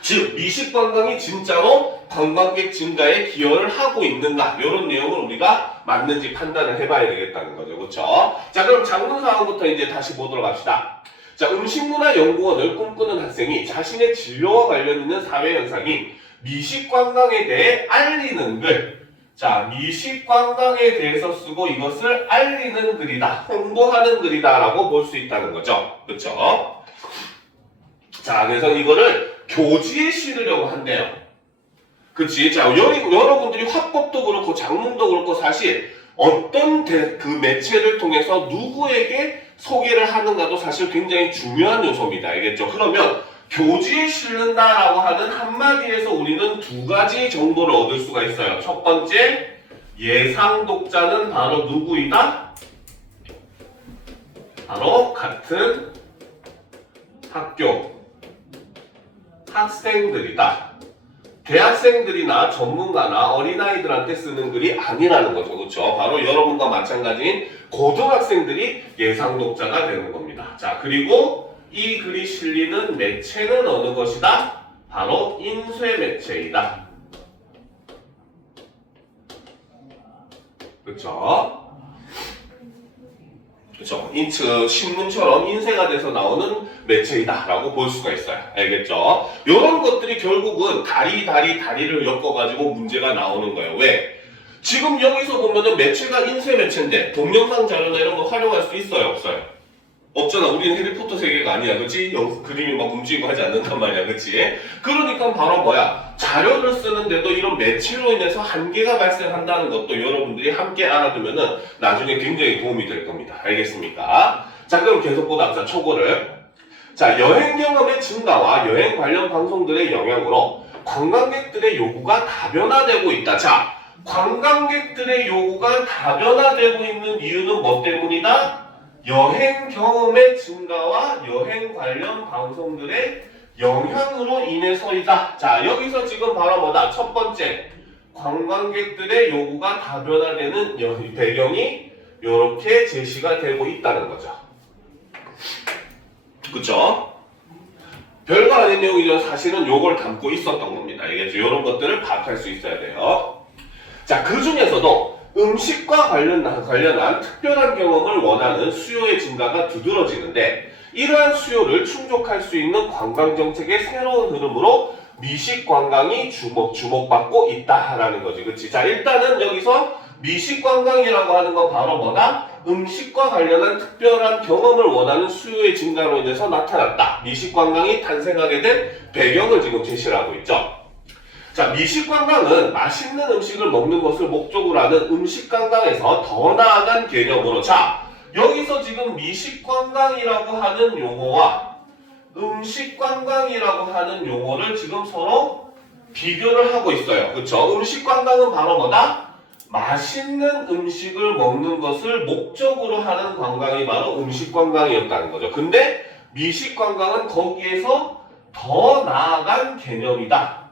즉, 미식관광이 진짜로 관광객 증가에 기여를 하고 있는가, 이런 내용을 우리가 맞는지 판단을 해봐야 되겠다는 거죠. 그렇죠? 자, 그럼 작문 상황부터 이제 다시 보도록 합시다. 자, 음식문화연구원을 꿈꾸는 학생이 자신의 진로와 관련 있는 사회현상인 미식관광에 대해 알리는 글. 자, 미식관광에 대해서 쓰고 이것을 알리는 글이다, 홍보하는 글이다 라고 볼 수 있다는 거죠. 그렇죠? 자, 그래서 이거를 교지에 실으려고 한대요. 그치? 자, 여러분들이 화법도 그렇고 장문도 그렇고 사실 어떤 그 매체를 통해서 누구에게 소개를 하는가도 사실 굉장히 중요한 요소입니다. 알겠죠? 그러면 교지에 실는다라고 하는 한마디에서 우리는 두 가지 정보를 얻을 수가 있어요. 첫 번째, 예상 독자는 바로 누구이다? 바로 같은 학교 학생들이다. 대학생들이나 전문가나 어린아이들한테 쓰는 글이 아니라는 거죠. 그렇죠? 바로 여러분과 마찬가지인 고등학생들이 예상 독자가 되는 겁니다. 자, 그리고 이 글이 실리는 매체는 어느 것이다? 바로 인쇄 매체이다. 그렇죠? 그렇죠. 신문처럼 인쇄가 돼서 나오는 매체이다라고 볼 수가 있어요. 알겠죠? 이런 것들이 결국은 다리를 엮어가지고 문제가 나오는 거예요. 왜? 지금 여기서 보면은 매체가 인쇄 매체인데 동영상 자료나 이런 거 활용할 수 있어요? 없어요? 없잖아. 우리는 해리포터 세계가 아니야. 그치? 그림이 막 움직이고 하지 않는단 말이야. 그치? 그러니까 바로 뭐야? 자료를 쓰는데도 이런 매체로 인해서 한계가 발생한다는 것도 여러분들이 함께 알아두면은 나중에 굉장히 도움이 될 겁니다. 알겠습니까? 자, 그럼 계속 보다 합시다. 초고를. 자, 여행 경험의 증가와 여행 관련 방송들의 영향으로 관광객들의 요구가 다변화되고 있다. 자, 관광객들의 요구가 다변화되고 있는 이유는 뭐 때문이다? 여행 경험의 증가와 여행 관련 방송들의 영향으로 인해서이다. 자, 여기서 지금 바로 뭐다? 첫 번째, 관광객들의 요구가 다변화되는 배경이 이렇게 제시가 되고 있다는 거죠. 그쵸? 별거 아닌 내용이죠. 사실은 요걸 담고 있었던 겁니다. 알겠죠? 이런 것들을 파악할 수 있어야 돼요. 자, 그 중에서도 음식과 관련한 특별한 경험을 원하는 수요의 증가가 두드러지는데, 이러한 수요를 충족할 수 있는 관광정책의 새로운 흐름으로 미식관광이 주목받고 있다라는 거지. 그치? 자, 일단은 여기서 미식관광이라고 하는 건 바로 뭐다? 음식과 관련한 특별한 경험을 원하는 수요의 증가로 인해서 나타났다. 미식관광이 탄생하게 된 배경을 지금 제시를 하고 있죠. 자, 미식관광은 맛있는 음식을 먹는 것을 목적으로 하는 음식관광에서 더 나아간 개념으로, 자, 여기서 지금 미식관광이라고 하는 용어와 음식관광이라고 하는 용어를 지금 서로 비교를 하고 있어요. 그쵸? 음식관광은 바로 뭐다? 맛있는 음식을 먹는 것을 목적으로 하는 관광이 바로 음식관광이었다는 거죠. 근데 미식관광은 거기에서 더 나아간 개념이다.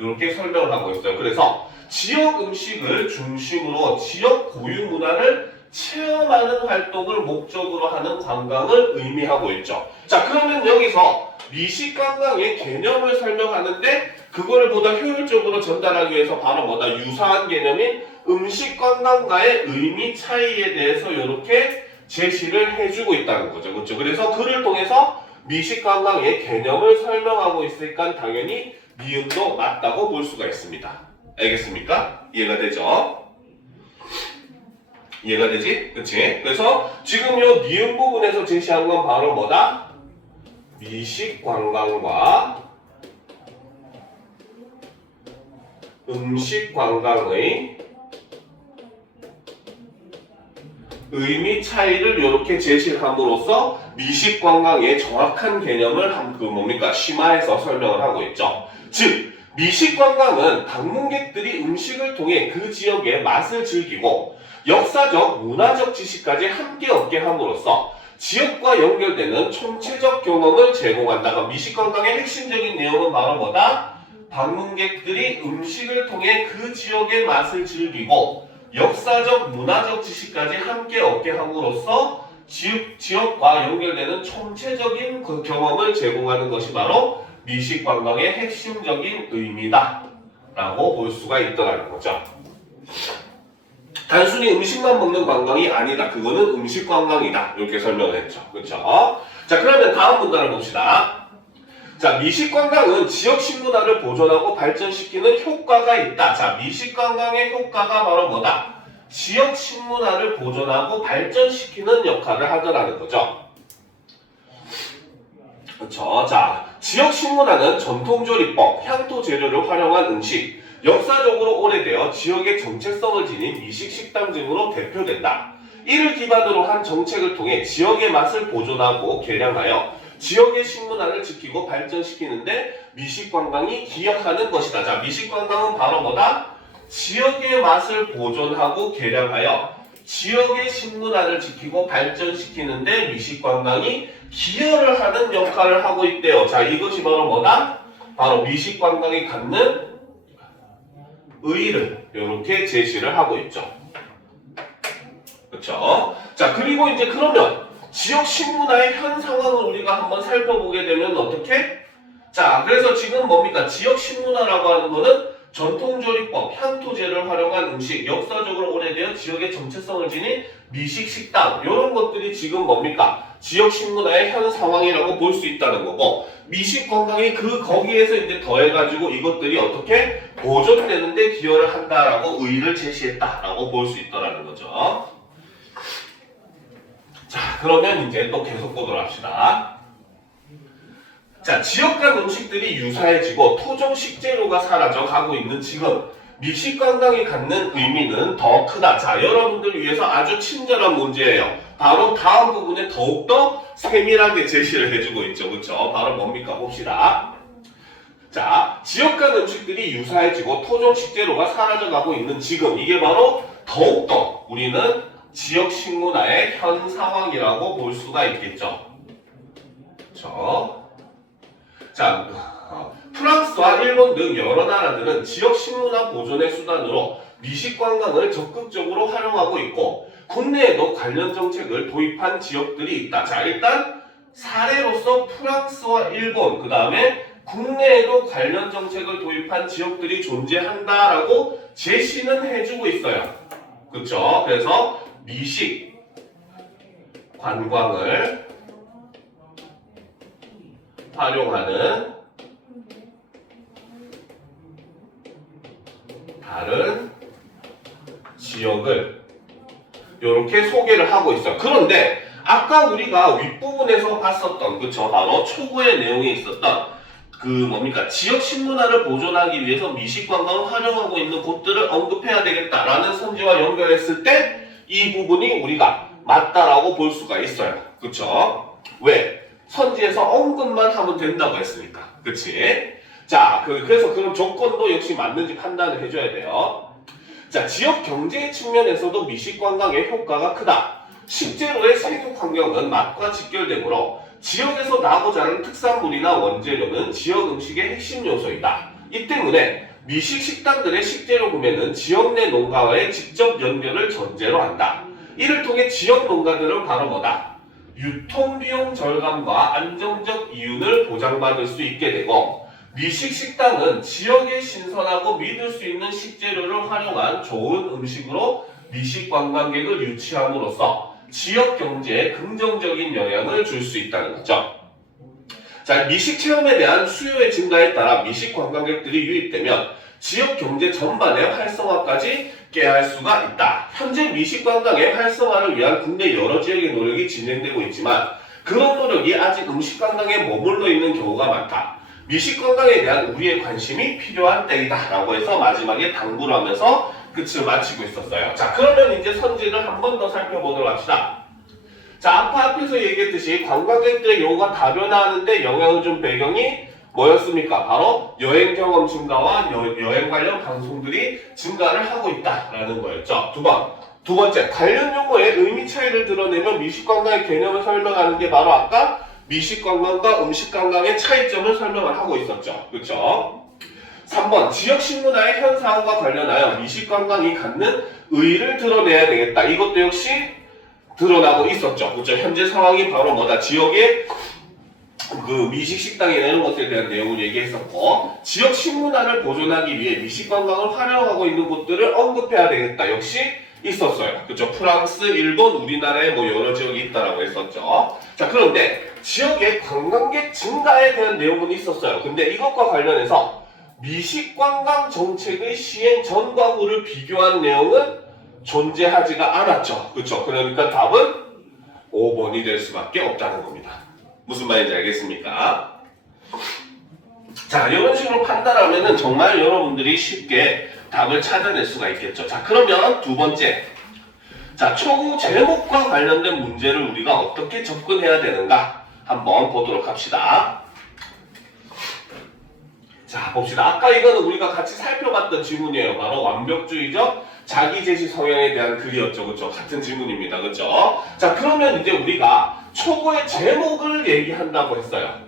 이렇게 설명을 하고 있어요. 그래서 지역 음식을 중심으로 지역 고유 문화를 체험하는 활동을 목적으로 하는 관광을 의미하고 있죠. 자, 그러면 여기서 미식관광의 개념을 설명하는데 그거를 보다 효율적으로 전달하기 위해서 바로 뭐다? 유사한 개념인 음식관광과의 의미 차이에 대해서 이렇게 제시를 해주고 있다는 거죠. 그렇죠? 그래서 그를 통해서 미식 관광의 개념을 설명하고 있으니까 당연히 니은도 맞다고 볼 수가 있습니다. 알겠습니까? 이해가 되죠? 이해가 되지? 그치? 그래서 지금 요 니은 부분에서 제시한 건 바로 뭐다? 미식 관광과 음식 관광의 의미 차이를 이렇게 제시를 함으로써 미식 관광의 정확한 개념을 심화해서 설명을 하고 있죠. 즉, 미식 관광은 방문객들이 음식을 통해 그 지역의 맛을 즐기고 역사적, 문화적 지식까지 함께 얻게 함으로써 지역과 연결되는 총체적 경험을 제공한다가 미식 관광의 핵심적인 내용은 바로 뭐다? 방문객들이 음식을 통해 그 지역의 맛을 즐기고 역사적, 문화적 지식까지 함께 얻게 함으로써 지역과 연결되는 총체적인 그 경험을 제공하는 것이 바로 미식 관광의 핵심적인 의미다 라고 볼 수가 있더라는 거죠. 단순히 음식만 먹는 관광이 아니다. 그거는 음식 관광이다. 이렇게 설명을 했죠. 그렇죠? 자, 그러면 다음 문단을 봅시다. 자, 미식 관광은 지역 식문화를 보존하고 발전시키는 효과가 있다. 자, 미식 관광의 효과가 바로 뭐다? 지역 식문화를 보존하고 발전시키는 역할을 하더라는 거죠. 그렇죠. 자, 지역 식문화는 전통조리법, 향토 재료를 활용한 음식, 역사적으로 오래되어 지역의 정체성을 지닌 미식 식당 등으로 대표된다. 이를 기반으로 한 정책을 통해 지역의 맛을 보존하고 개량하여 지역의 식문화를 지키고 발전시키는데 미식관광이 기여하는 것이다. 자, 미식관광은 바로 뭐다? 지역의 맛을 보존하고 개량하여 지역의 식문화를 지키고 발전시키는데 미식관광이 기여를 하는 역할을 하고 있대요. 자, 이것이 바로 뭐다? 바로 미식관광이 갖는 의의를 이렇게 제시를 하고 있죠. 그렇죠? 자, 그리고 이제 그러면 지역 식문화의 현 상황을 우리가 한번 살펴보게 되면 어떻게? 자, 그래서 지금 뭡니까? 지역 식문화라고 하는 거는 전통조리법, 향토제를 활용한 음식, 역사적으로 오래되어 지역의 정체성을 지닌 미식 식당 이런 것들이 지금 뭡니까? 지역 식문화의 현 상황이라고 볼 수 있다는 거고 미식 관광이 거기에서 이제 더해가지고 이것들이 어떻게 보존되는데 기여를 한다라고 의의를 제시했다라고 볼 수 있다는 거죠. 자, 그러면 이제 또 계속 보도록 합시다. 자, 지역 간 음식들이 유사해지고 토종 식재료가 사라져 가고 있는 지금 미식 관광이 갖는 의미는 더 크다. 자, 여러분들 위해서 아주 친절한 문제예요. 바로 다음 부분에 더욱더 세밀하게 제시를 해주고 있죠. 그렇죠? 바로 뭡니까? 봅시다. 자, 지역 간 음식들이 유사해지고 토종 식재료가 사라져가고 있는 지금 이게 바로 더욱더 우리는 지역 식문화의 현 상황이라고 볼 수가 있겠죠. 그렇죠? 자, 프랑스와 일본 등 여러 나라들은 지역 식문화 보존의 수단으로 미식 관광을 적극적으로 활용하고 있고 국내에도 관련 정책을 도입한 지역들이 있다. 자, 일단 사례로서 프랑스와 일본, 그 다음에 국내에도 관련 정책을 도입한 지역들이 존재한다라고 제시는 해주고 있어요. 그렇죠? 그래서 미식 관광을 활용하는 다른 지역을 이렇게 소개를 하고 있어요. 그런데 아까 우리가 윗부분에서 봤었던 그쵸 바로 초구의 내용에 있었던 그 뭡니까 지역 식문화를 보존하기 위해서 미식관광을 활용하고 있는 곳들을 언급해야 되겠다라는 선지와 연결했을 때 이 부분이 우리가 맞다라고 볼 수가 있어요. 그쵸? 왜? 선지에서 언급만 하면 된다고 했으니까. 그치? 자, 그래서 그런 조건도 역시 맞는지 판단을 해줘야 돼요. 자, 지역 경제 측면에서도 미식 관광의 효과가 크다. 식재료의 생육 환경은 맛과 직결되므로 지역에서 나고 자란 특산물이나 원재료는 지역 음식의 핵심 요소이다. 이 때문에 미식 식당들의 식재료 구매는 지역 내 농가와의 직접 연결을 전제로 한다. 이를 통해 지역 농가들은 바로 뭐다? 유통비용 절감과 안정적 이윤을 보장받을 수 있게 되고 미식 식당은 지역의 신선하고 믿을 수 있는 식재료를 활용한 좋은 음식으로 미식 관광객을 유치함으로써 지역 경제에 긍정적인 영향을 줄 수 있다는 거죠. 자, 미식 체험에 대한 수요의 증가에 따라 미식 관광객들이 유입되면 지역 경제 전반의 활성화까지 깨할 수가 있다. 현재 미식 관광의 활성화를 위한 국내 여러 지역의 노력이 진행되고 있지만 그런 노력이 아직 음식 관광에 머물러 있는 경우가 많다. 미식 관광에 대한 우리의 관심이 필요한 때이다. 라고 해서 마지막에 당부를 하면서 끝을 마치고 있었어요. 자, 그러면 이제 선지를 한 번 더 살펴보도록 합시다. 자, 앞에서 얘기했듯이 관광객들의 요구가 다변화하는데 영향을 준 배경이 뭐였습니까? 바로 여행 경험 증가와 여행 관련 방송들이 증가를 하고 있다라는 거였죠. 두 번째, 관련 용어의 의미 차이를 드러내며 미식관광의 개념을 설명하는 게 바로 아까 미식관광과 음식관광의 차이점을 설명을 하고 있었죠. 그렇죠? 3번, 지역식문화의 현상과 관련하여 미식관광이 갖는 의의를 드러내야 되겠다. 이것도 역시 드러나고 있었죠. 그렇죠? 현재 상황이 바로 뭐다? 지역의 그 미식 식당이나 이런 것들에 대한 내용을 얘기했었고, 지역 식문화를 보존하기 위해 미식 관광을 활용하고 있는 곳들을 언급해야 되겠다. 역시 있었어요. 그렇죠? 프랑스, 일본, 우리나라에 뭐 여러 지역이 있다라고 했었죠. 자, 그런데 지역의 관광객 증가에 대한 내용은 있었어요. 근데 이것과 관련해서 미식 관광 정책의 시행 전과 후를 비교한 내용은 존재하지가 않았죠. 그렇죠? 그러니까 답은 5번이 될 수밖에 없다는 겁니다. 무슨 말인지 알겠습니까? 자, 이런 식으로 판단하면은 정말 여러분들이 쉽게 답을 찾아낼 수가 있겠죠. 자, 그러면 두 번째. 자, 초구 제목과 관련된 문제를 우리가 어떻게 접근해야 되는가 한번 보도록 합시다. 자, 봅시다. 아까 이거는 우리가 같이 살펴봤던 지문이에요. 바로 완벽주의적 자기제시 성향에 대한 글이었죠. 그렇죠? 같은 지문입니다. 그렇죠? 자, 그러면 이제 우리가 초고의 제목을 얘기한다고 했어요.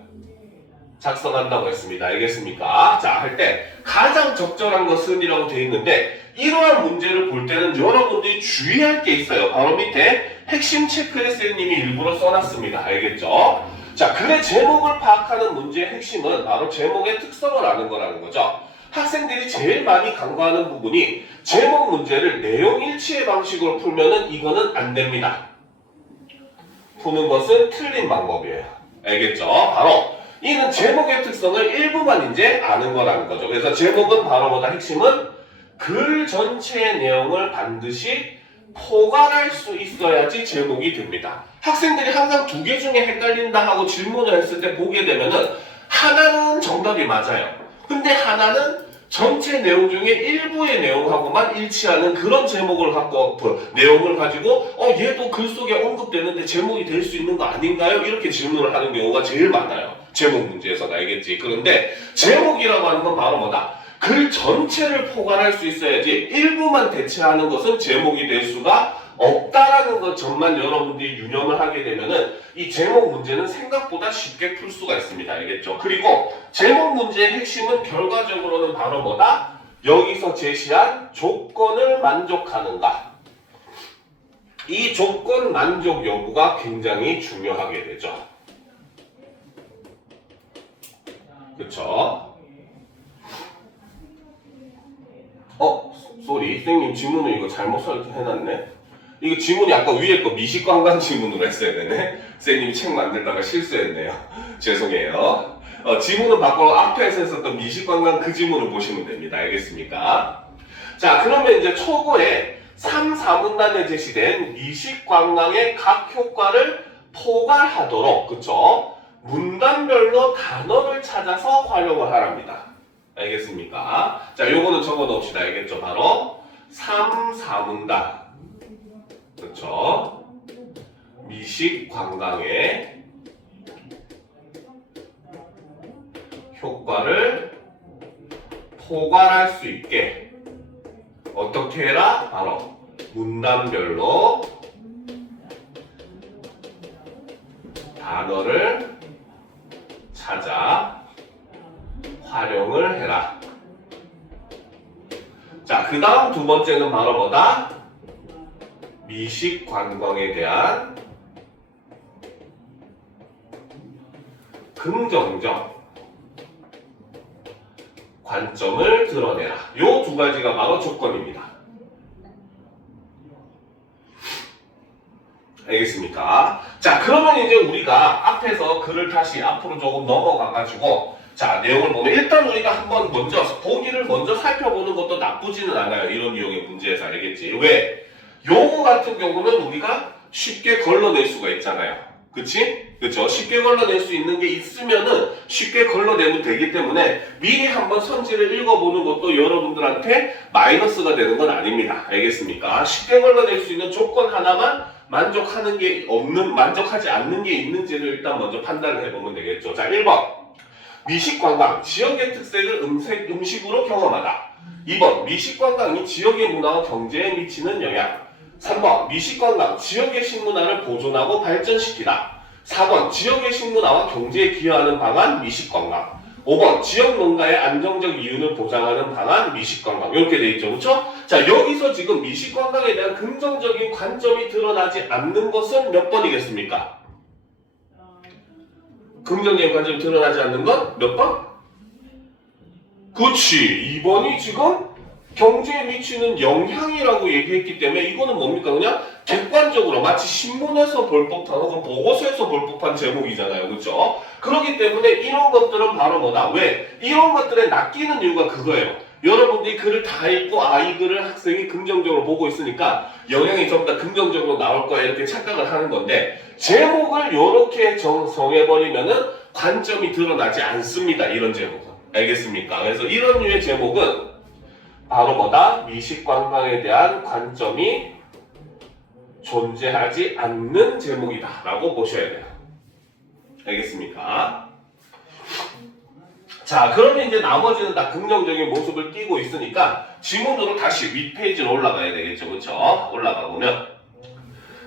작성한다고 했습니다. 알겠습니까? 자, 할 때 가장 적절한 것은 이라고 되어 있는데 이러한 문제를 볼 때는 여러분들이 주의할 게 있어요. 바로 밑에 핵심 체크리스트 님이 일부러 써놨습니다. 알겠죠? 자, 글의 제목을 파악하는 문제의 핵심은 바로 제목의 특성을 아는 거라는 거죠. 학생들이 제일 많이 간과하는 부분이 제목 문제를 내용 일치의 방식으로 풀면은 이거는 안 됩니다. 푸는 것은 틀린 방법이에요. 알겠죠? 바로 이는 제목의 특성을 일부만 이제 아는 거라는 거죠. 그래서 제목은 바로 뭐다? 핵심은 글 전체의 내용을 반드시 포괄할 수 있어야지 제목이 됩니다. 학생들이 항상 두 개 중에 헷갈린다 하고 질문을 했을 때 보게 되면은 하나는 정답이 맞아요. 근데 하나는 전체 내용 중에 일부의 내용하고만 일치하는 그런 제목을 갖고 내용을 가지고 얘도 글 속에 언급되는데 제목이 될 수 있는 거 아닌가요? 이렇게 질문을 하는 경우가 제일 많아요. 제목 문제에서는 알겠지. 그런데 제목이라고 하는 건 바로 뭐다? 글 전체를 포괄할 수 있어야지 일부만 대체하는 것은 제목이 될 수가 없다라는 것점만 여러분들이 유념을 하게 되면은 이 제목 문제는 생각보다 쉽게 풀 수가 있습니다. 알겠죠? 그리고 제목 문제의 핵심은 결과적으로는 바로 뭐다? 여기서 제시한 조건을 만족하는가? 이 조건 만족 여부가 굉장히 중요하게 되죠. 그쵸? 쏘리. 선생님 지문을 이거 잘못 해놨네. 이거 지문이 아까 위에 거 미식관광 지문으로 했어야 되네. 선생님이 책 만들다가 실수했네요. 죄송해요. 지문은 바꿔 앞에서 했었던 미식관광 그 지문을 보시면 됩니다. 알겠습니까? 자, 그러면 이제 초고에 3, 4문단에 제시된 미식관광의 각 효과를 포괄하도록, 그쵸? 문단별로 단어를 찾아서 활용을 하랍니다. 알겠습니까? 자, 요거는 적어 놓읍시다. 알겠죠? 바로 3, 4문단. 그렇죠? 미식 관광의 효과를 포괄할 수 있게 어떻게 해라? 바로 문단별로 단어를 찾아 활용을 해라. 자, 그 다음 두 번째는 바로 뭐다? 미식 관광에 대한 긍정적 관점을 드러내라. 요 두 가지가 바로 조건입니다. 알겠습니까? 자, 그러면 이제 우리가 앞에서 글을 다시 앞으로 조금 넘어가가지고 자, 내용을 보면 일단 우리가 한번 먼저 보기를 먼저 살펴보는 것도 나쁘지는 않아요. 이런 유형의 문제에서 알겠지? 왜? 요거 같은 경우는 우리가 쉽게 걸러낼 수가 있잖아요. 그치? 그쵸? 쉽게 걸러낼 수 있는 게 있으면은 쉽게 걸러내면 되기 때문에 미리 한번 선지를 읽어보는 것도 여러분들한테 마이너스가 되는 건 아닙니다. 알겠습니까? 쉽게 걸러낼 수 있는 조건 하나만 만족하는 게 만족하지 않는 게 있는지를 일단 먼저 판단을 해보면 되겠죠. 자, 1번. 미식관광, 지역의 특색을 음식으로 경험하다. 2번. 미식관광이 지역의 문화와 경제에 미치는 영향. 3번. 미식관광, 지역의 식문화를 보존하고 발전시키다. 4번. 지역의 식문화와 경제에 기여하는 방안, 미식관광. 5번. 지역 농가의 안정적 이윤을 보장하는 방안, 미식관광. 이렇게 돼 있죠. 그렇죠? 자, 여기서 지금 미식관광에 대한 긍정적인 관점이 드러나지 않는 것은 몇 번이겠습니까? 긍정적인 관점이 드러나지 않는 건 몇 번? 그렇지. 2번이 지금 경제에 미치는 영향이라고 얘기했기 때문에 이거는 뭡니까? 그냥 객관적으로 마치 신문에서 볼 법한 혹은 보고서에서 볼 법한 제목이잖아요. 그렇죠? 그렇기 때문에 이런 것들은 바로 뭐다? 왜? 이런 것들에 낚이는 이유가 그거예요. 여러분들이 글을 다 읽고 이 글을 학생이 긍정적으로 보고 있으니까 영향이 좀 더 긍정적으로 나올 거야 이렇게 착각을 하는 건데 제목을 이렇게 정해버리면은 관점이 드러나지 않습니다. 이런 제목은. 알겠습니까? 그래서 이런 류의 제목은 바로 뭐다? 미식관광에 대한 관점이 존재하지 않는 제목이다 라고 보셔야 돼요. 알겠습니까? 자, 그러면 이제 나머지는 다 긍정적인 모습을 띠고 있으니까 지문으로 다시 윗페이지로 올라가야 되겠죠. 그렇죠? 올라가 보면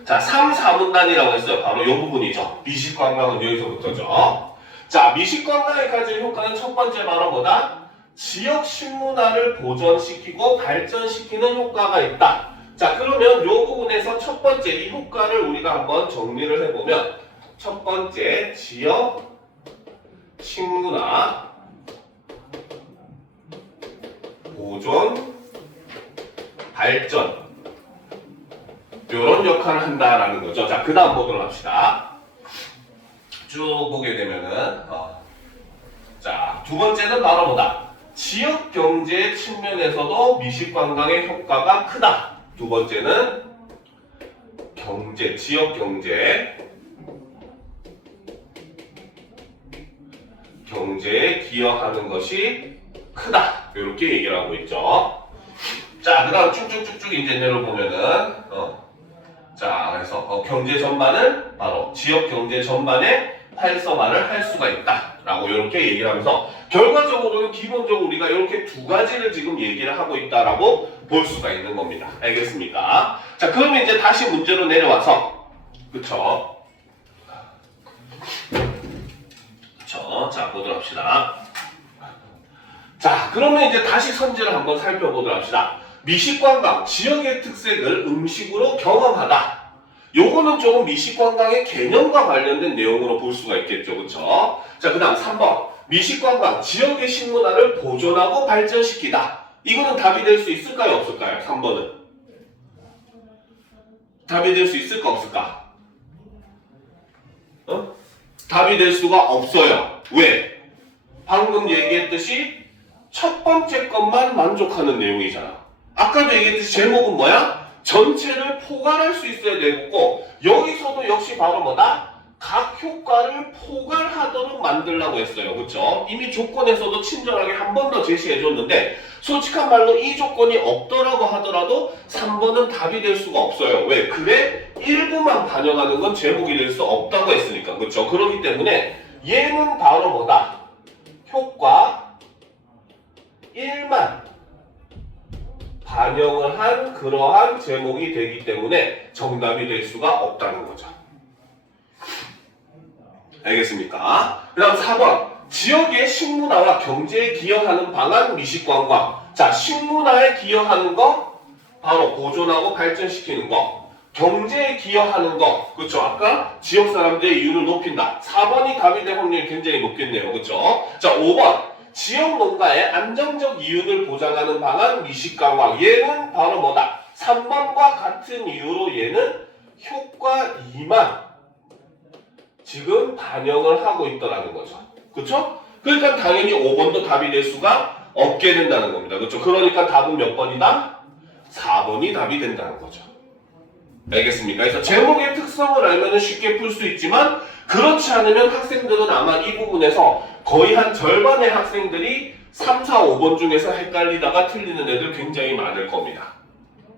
자, 3, 4문단이라고 했어요. 바로 이 부분이죠. 미식관광은 여기서부터죠. 자, 미식관광에 가진 효과는 첫 번째 바로 뭐다? 지역 식문화를 보존시키고 발전시키는 효과가 있다. 자, 그러면 이 부분에서 첫 번째 이 효과를 우리가 한번 정리를 해보면 첫 번째 지역 식문화 보존 발전 이런 역할을 한다라는 거죠. 자, 그 다음 보도록 합시다. 쭉 보게 되면은 자, 두 번째는 바로 뭐다? 지역 경제 측면에서도 미식관광의 효과가 크다. 두 번째는 경제, 지역 경제에 기여하는 것이 크다. 이렇게 얘기를 하고 있죠. 자, 그 다음 쭉쭉쭉쭉 이제 내려보면은 자, 그래서 경제 전반을 바로 지역 경제 전반에 활성화를 할 수가 있다 라고 이렇게 얘기를 하면서 결과적으로는 기본적으로 우리가 이렇게 두 가지를 지금 얘기를 하고 있다라고 볼 수가 있는 겁니다. 알겠습니까? 자, 그러면 이제 다시 문제로 내려와서 그쵸? 자, 보도록 합시다. 자, 그러면 이제 다시 선지를 한번 살펴보도록 합시다. 미식관광, 지역의 특색을 음식으로 경험하다. 요거는 조금 미식관광의 개념과 관련된 내용으로 볼 수가 있겠죠. 그쵸? 자, 그 다음 3번. 미식관광, 지역의 식문화를 보존하고 발전시키다. 이거는 답이 될 수 있을까요? 없을까요? 3번은. 답이 될 수 있을까? 없을까? 답이 될 수가 없어요. 왜? 방금 얘기했듯이 첫 번째 것만 만족하는 내용이잖아. 아까도 얘기했듯이 제목은 뭐야? 전체를 포괄할 수 있어야 되고 여기서도 역시 바로 뭐다? 각 효과를 포괄하도록 만들라고 했어요. 그쵸? 이미 조건에서도 친절하게 한 번 더 제시해줬는데 솔직한 말로 이 조건이 없더라고 하더라도 3번은 답이 될 수가 없어요. 왜? 글의 일부만 반영하는 건 제목이 될 수 없다고 했으니까. 그쵸? 그렇기 때문에 얘는 바로 뭐다? 효과 1만 반영을 한 그러한 제목이 되기 때문에 정답이 될 수가 없다는 거죠. 알겠습니까? 그 다음 4번. 지역의 식문화와 경제에 기여하는 방안 미식관광. 자, 식문화에 기여하는 거 바로 보존하고 발전시키는 거. 경제에 기여하는 거. 그렇죠? 아까 지역 사람들의 이윤을 높인다. 4번이 답이 될 확률이 굉장히 높겠네요. 그렇죠? 자, 5번. 지역 농가의 안정적 이윤을 보장하는 방안 미식관광. 얘는 바로 뭐다? 3번과 같은 이유로 얘는 효과 2만 지금 반영을 하고 있더라는 거죠. 그쵸? 그러니까 당연히 5번도 답이 될 수가 없게 된다는 겁니다. 그렇죠? 그러니까 답은 몇 번이다? 4번이 답이 된다는 거죠. 알겠습니까? 그래서 제목의 특성을 알면 쉽게 풀 수 있지만 그렇지 않으면 학생들은 아마 이 부분에서 거의 한 절반의 학생들이 3, 4, 5번 중에서 헷갈리다가 틀리는 애들 굉장히 많을 겁니다.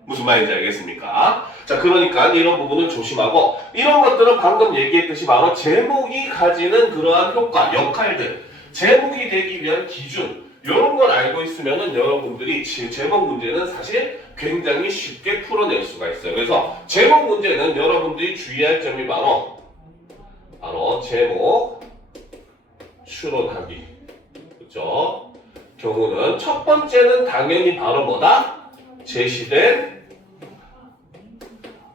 무슨 말인지 알겠습니까? 자, 그러니까 이런 부분을 조심하고 이런 것들은 방금 얘기했듯이 바로 제목이 가지는 그러한 효과, 역할들, 제목이 되기 위한 기준 이런 걸 알고 있으면은 여러분들이 제목 문제는 사실 굉장히 쉽게 풀어낼 수가 있어요. 그래서 제목 문제는 여러분들이 주의할 점이 바로 제목 추론하기. 그죠? 경우는 첫 번째는 당연히 바로 뭐다? 제시된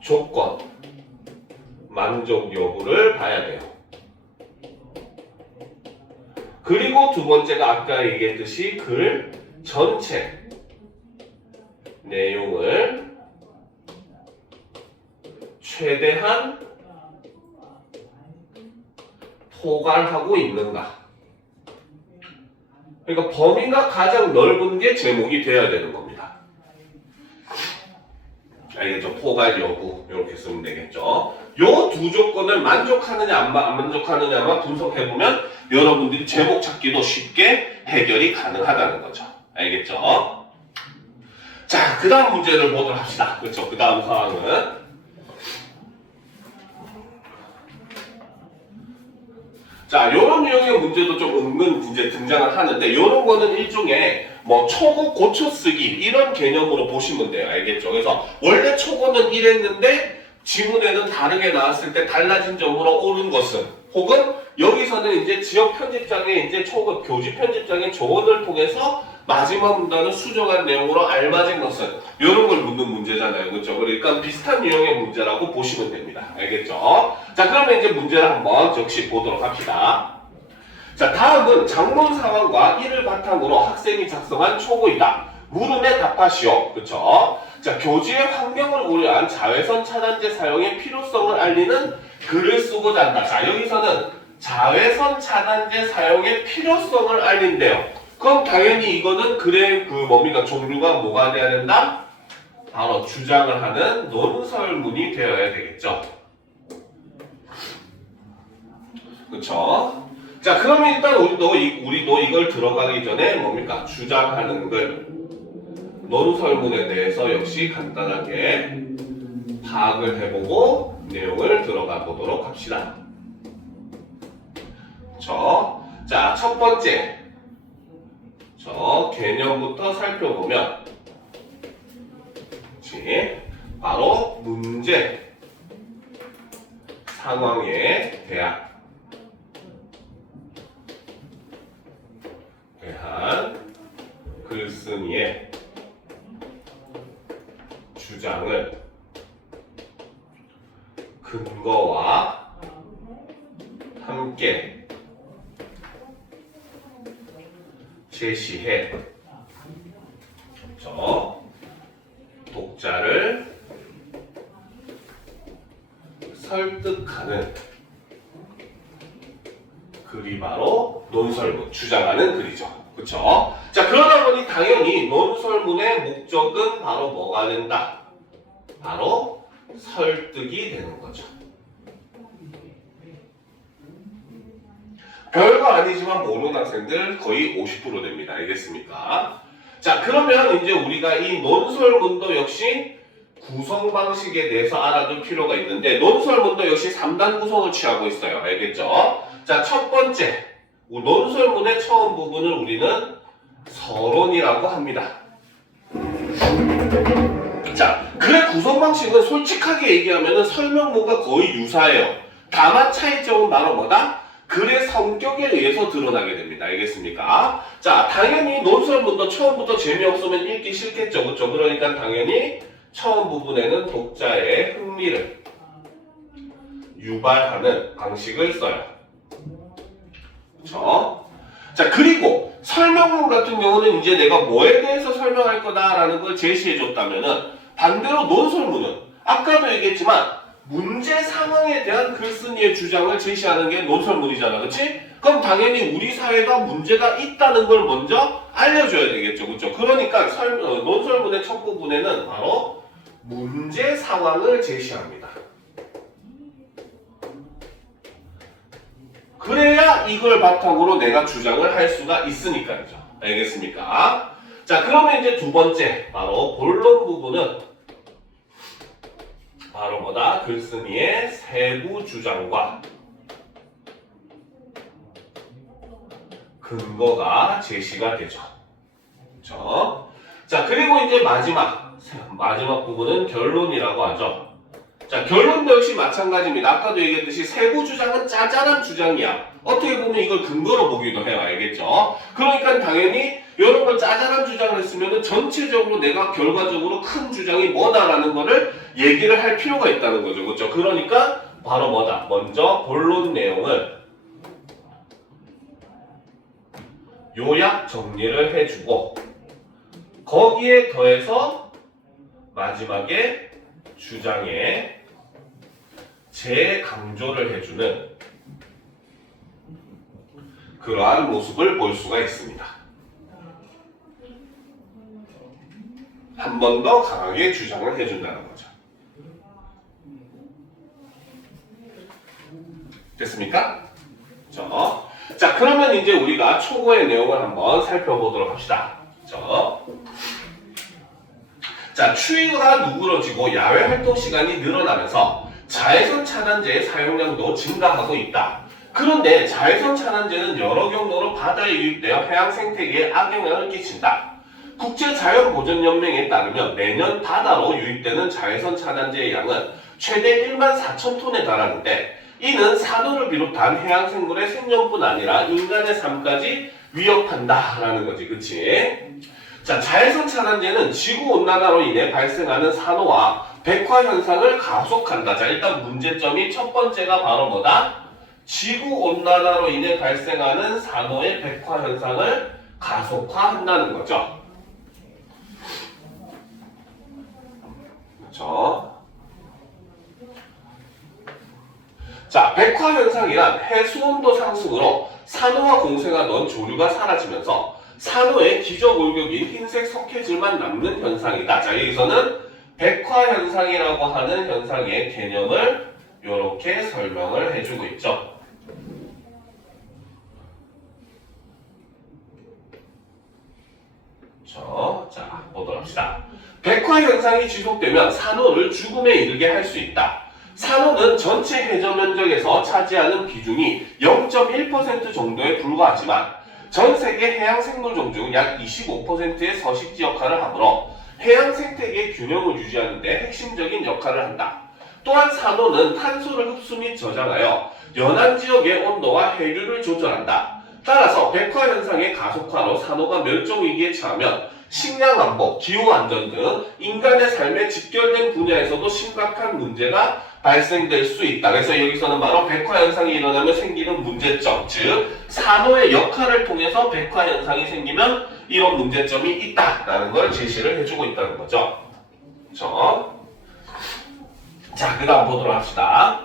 조건, 만족 여부를 봐야 돼요. 그리고 두 번째가 아까 얘기했듯이 글 전체 내용을 최대한 포괄하고 있는가. 그러니까 범위가 가장 넓은 게 제목이 돼야 되는 겁니다. 알겠죠? 포괄 여부 이렇게 쓰면 되겠죠. 요 두 조건을 만족하느냐 안 만족하느냐만 분석해보면 여러분들이 제목 찾기도 쉽게 해결이 가능하다는 거죠. 알겠죠? 자, 그 다음 문제를 보도록 합시다. 그렇죠? 그 다음 사항은 자, 요런 유형의 문제도 좀 은근 이제 등장을 하는데 요런 거는 일종의 뭐 초고 고쳐 쓰기 이런 개념으로 보시면 돼요. 알겠죠? 그래서 원래 초고는 이랬는데 지문에는 다르게 나왔을 때 달라진 점으로 옳은 것은 혹은 여기서는 이제 지역 편집장의 이제 초급 교지 편집장의 조언을 통해서 마지막 문단을 수정한 내용으로 알맞은 것은 이런 걸 묻는 문제잖아요. 그렇죠? 그러니까 비슷한 유형의 문제라고 보시면 됩니다. 알겠죠? 자, 그러면 이제 문제를 한번 적시 보도록 합시다. 자, 다음은 장문 상황과 이를 바탕으로 학생이 작성한 초고이다. 물음에 답하시오. 그렇죠? 자, 교지의 환경을 고려한 자외선 차단제 사용의 필요성을 알리는 글을 쓰고자 한다. 자, 여기서는 자외선 차단제 사용의 필요성을 알린대요. 그럼 당연히 이거는 글의 종류가 뭐가 돼야 된다? 바로 주장을 하는 논설문이 되어야 되겠죠. 그쵸? 자, 그러면 일단 우리도 이걸 들어가기 전에 뭡니까? 주장하는 글. 논설문에 대해서 역시 간단하게 파악을 해보고 내용을 들어가 보도록 합시다. 그쵸? 자, 첫 번째. 개념부터 살펴보면 바로 문제 상황에 대한 글쓴이의 주장을 근거와 함께 제시해 독자를 설득하는 글이 바로 논설문, 주장하는 글이죠. 그쵸? 자, 그러다 보니 당연히 논설문의 목적은 바로 뭐가 된다? 바로 설득이 되는 거죠. 별거 아니지만 모르는 학생들 거의 50% 됩니다. 알겠습니까? 자, 그러면 이제 우리가 이 논설문도 역시 구성 방식에 대해서 알아둘 필요가 있는데 논설문도 역시 3단 구성을 취하고 있어요. 알겠죠? 자, 첫 번째 논설문의 처음 부분을 우리는 서론이라고 합니다. 자, 글의 구성 방식은 솔직하게 얘기하면 설명문과 거의 유사해요. 다만 차이점은 바로 뭐다? 글의 성격에 의해서 드러나게 됩니다. 알겠습니까? 자, 당연히 논설문도 처음부터 재미없으면 읽기 싫겠죠. 그렇죠? 그러니까 당연히 처음 부분에는 독자의 흥미를 유발하는 방식을 써요. 그렇죠? 자, 그리고 설명문 같은 경우는 이제 내가 뭐에 대해서 설명할 거다라는 걸 제시해 줬다면은 반대로 논설문은 아까도 얘기했지만 문제 상황에 대한 글쓴이의 주장을 제시하는 게 논설문이잖아, 그치? 그럼 당연히 우리 사회가 문제가 있다는 걸 먼저 알려줘야 되겠죠, 그쵸? 그러니까 논설문의 첫 부분에는 바로 문제 상황을 제시합니다. 그래야 이걸 바탕으로 내가 주장을 할 수가 있으니까요. 알겠습니까? 자, 그러면 이제 두 번째, 바로 본론 부분은 바로 뭐다? 글쓴이의 세부 주장과 근거가 제시가 되죠. 그렇죠? 자, 그리고 이제 마지막 부분은 결론이라고 하죠. 자, 결론도 역시 마찬가지입니다. 아까도 얘기했듯이 세부 주장은 짜잘한 주장이야. 어떻게 보면 이걸 근거로 보기도 해요. 알겠죠? 그러니까 당연히 이런 걸 짜잘한 주장을 했으면 전체적으로 내가 결과적으로 큰 주장이 뭐다라는 거를 얘기를 할 필요가 있다는 거죠. 그렇죠? 그러니까 바로 뭐다? 먼저 본론 내용을 요약 정리를 해주고 거기에 더해서 마지막에 주장에 재강조를 해주는 그러한 모습을 볼 수가 있습니다. 한 번 더 강하게 주장을 해준다는 거죠. 됐습니까? 자, 그러면 이제 우리가 초고의 내용을 한번 살펴보도록 합시다. 자, 추위가 누그러지고 야외 활동 시간이 늘어나면서 자외선 차단제의 사용량도 증가하고 있다. 그런데 자외선 차단제는 여러 경로로 바다에 유입되어 해양 생태계에 악영향을 끼친다. 국제자연보전연맹에 따르면 매년 바다로 유입되는 자외선 차단제의 양은 최대 14,000톤에 달하는데 이는 산호를 비롯한 해양 생물의 생존뿐 아니라 인간의 삶까지 위협한다라는 거지, 그치? 자, 자외선 차단제는 지구온난화로 인해 발생하는 산호와 백화 현상을 가속한다. 자, 일단 문제점이 첫 번째가 바로 뭐다? 지구온난화로 인해 발생하는 산호의 백화 현상을 가속화한다는 거죠. 그렇죠? 자, 백화 현상이란 해수온도 상승으로 산호와 공생하던 조류가 사라지면서 산호의 기저 골격인 흰색 석회질만 남는 현상이다. 자, 여기서는 백화 현상이라고 하는 현상의 개념을 이렇게 설명을 해주고 있죠. 자, 보도록 합시다. 백화 현상이 지속되면 산호를 죽음에 이르게 할 수 있다. 산호는 전체 해저 면적에서 차지하는 비중이 0.1% 정도에 불과하지만 전 세계 해양 생물종 중 약 25%의 서식지 역할을 하므로 해양 생태계 균형을 유지하는 데 핵심적인 역할을 한다. 또한 산호는 탄소를 흡수 및 저장하여 연안 지역의 온도와 해류를 조절한다. 따라서 백화 현상의 가속화로 산호가 멸종 위기에 처하면 식량 안보, 기후 안전 등 인간의 삶에 직결된 분야에서도 심각한 문제가 발생될 수 있다. 그래서 여기서는 바로 백화 현상이 일어나면 생기는 문제점, 즉 산호의 역할을 통해서 백화 현상이 생기면 이런 문제점이 있다라는 걸 제시를 해주고 있다는 거죠. 그렇죠? 자, 그 다음 보도록 합시다.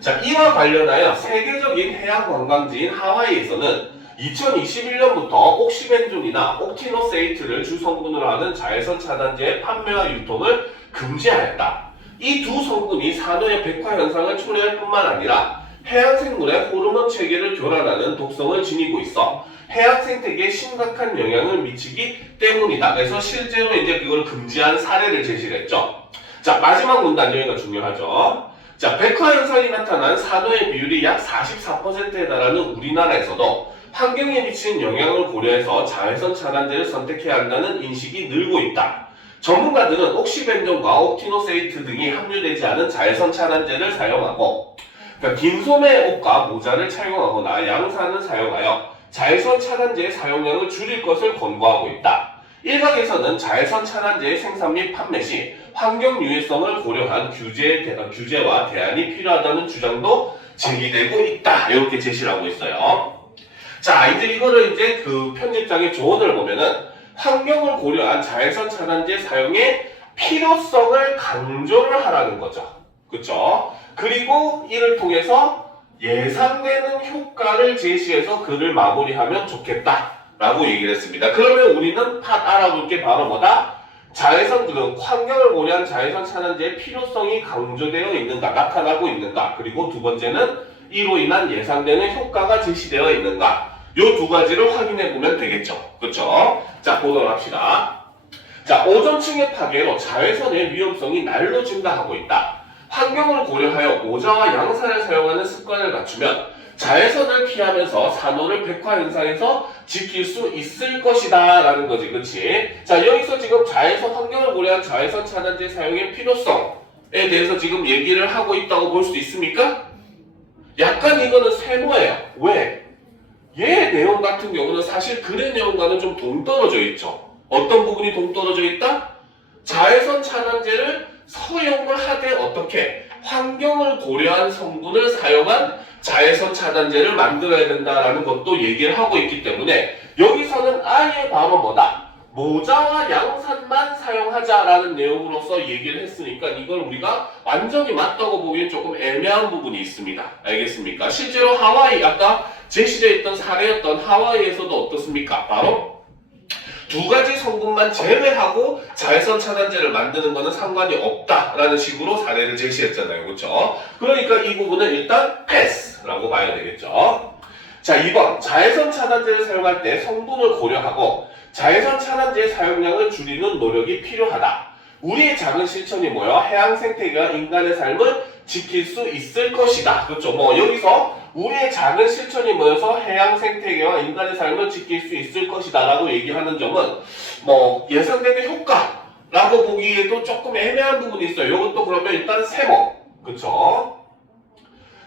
자, 이와 관련하여 세계적인 해양 관광지인 하와이에서는 2021년부터 옥시벤존이나 옥티노세이트를 주성분으로 하는 자외선 차단제의 판매와 유통을 금지하였다. 이 두 성분이 산호의 백화 현상을 초래할 뿐만 아니라 해양 생물의 호르몬 체계를 교란하는 독성을 지니고 있어 해양 생태계에 심각한 영향을 미치기 때문이다. 그래서 실제로 이제 그걸 금지한 사례를 제시를 했죠. 자, 마지막 문단 여기가 중요하죠. 자, 백화 현상이 나타난 산호의 비율이 약 44%에 달하는 우리나라에서도 환경에 미치는 영향을 고려해서 자외선 차단제를 선택해야 한다는 인식이 늘고 있다. 전문가들은 옥시벤존과 옥티노세이트 등이 함유되지 않은 자외선 차단제를 사용하고 그러니까 긴 소매 옷과 모자를 착용하거나 양산을 사용하여 자외선 차단제의 사용량을 줄일 것을 권고하고 있다. 일각에서는 자외선 차단제의 생산 및 판매 시 환경 유해성을 고려한 규제와 대안이 필요하다는 주장도 제기되고 있다. 이렇게 제시를 하고 있어요. 자, 이제 이거를 이제 그 편집장의 조언을 보면은 환경을 고려한 자외선 차단제 사용의 필요성을 강조를 하라는 거죠. 그쵸? 그리고 이를 통해서 예상되는 효과를 제시해서 글을 마무리하면 좋겠다 라고 얘기를 했습니다. 그러면 우리는 알아볼 게 바로 뭐다? 자외선, 환경을 고려한 자외선 차단제의 필요성이 강조되어 있는가, 나타나고 있는가, 그리고 두 번째는 이로 인한 예상되는 효과가 제시되어 있는가, 요 두 가지를 확인해 보면 되겠죠. 그쵸? 자, 보도록 합시다. 자, 오존층의 파괴로 자외선의 위험성이 날로 증가하고 있다. 환경을 고려하여 모자와 양산을 사용하는 습관을 갖추면 자외선을 피하면서 산호를 백화 현상에서 지킬 수 있을 것이다 라는 거지, 그치? 자, 여기서 지금 자외선, 환경을 고려한 자외선 차단제 사용의 필요성에 대해서 지금 얘기를 하고 있다고 볼 수 있습니까? 약간 이거는 세모예요. 왜? 얘 내용 같은 경우는 사실 글의 내용과는 좀 동떨어져 있죠. 어떤 부분이 동떨어져 있다? 자외선 차단제를 사용을 하되 어떻게 환경을 고려한 성분을 사용한 자외선 차단제를 만들어야 된다라는 것도 얘기를 하고 있기 때문에 여기서는 아예 바로 뭐다? 모자와 양산만 사용하자라는 내용으로서 얘기를 했으니까 이걸 우리가 완전히 맞다고 보기엔 조금 애매한 부분이 있습니다. 알겠습니까? 실제로 하와이, 아까 제시되어 있던 사례였던 하와이에서도 어떻습니까? 바로 두 가지 성분만 제외하고 자외선 차단제를 만드는 것은 상관이 없다라는 식으로 사례를 제시했잖아요. 그렇죠? 그러니까 이 부분은 일단 패스라고 봐야 되겠죠. 자, 2번. 자외선 차단제를 사용할 때 성분을 고려하고 자외선 차단제의 사용량을 줄이는 노력이 필요하다. 우리의 작은 실천이 모여 해양 생태계와 인간의 삶을 지킬 수 있을 것이다. 그렇죠? 여기서 우리의 작은 실천이 모여서 해양 생태계와 인간의 삶을 지킬 수 있을 것이다 라고 얘기하는 점은 예상되는 효과라고 보기에도 조금 애매한 부분이 있어요. 이것도 그러면 일단 세모. 그쵸?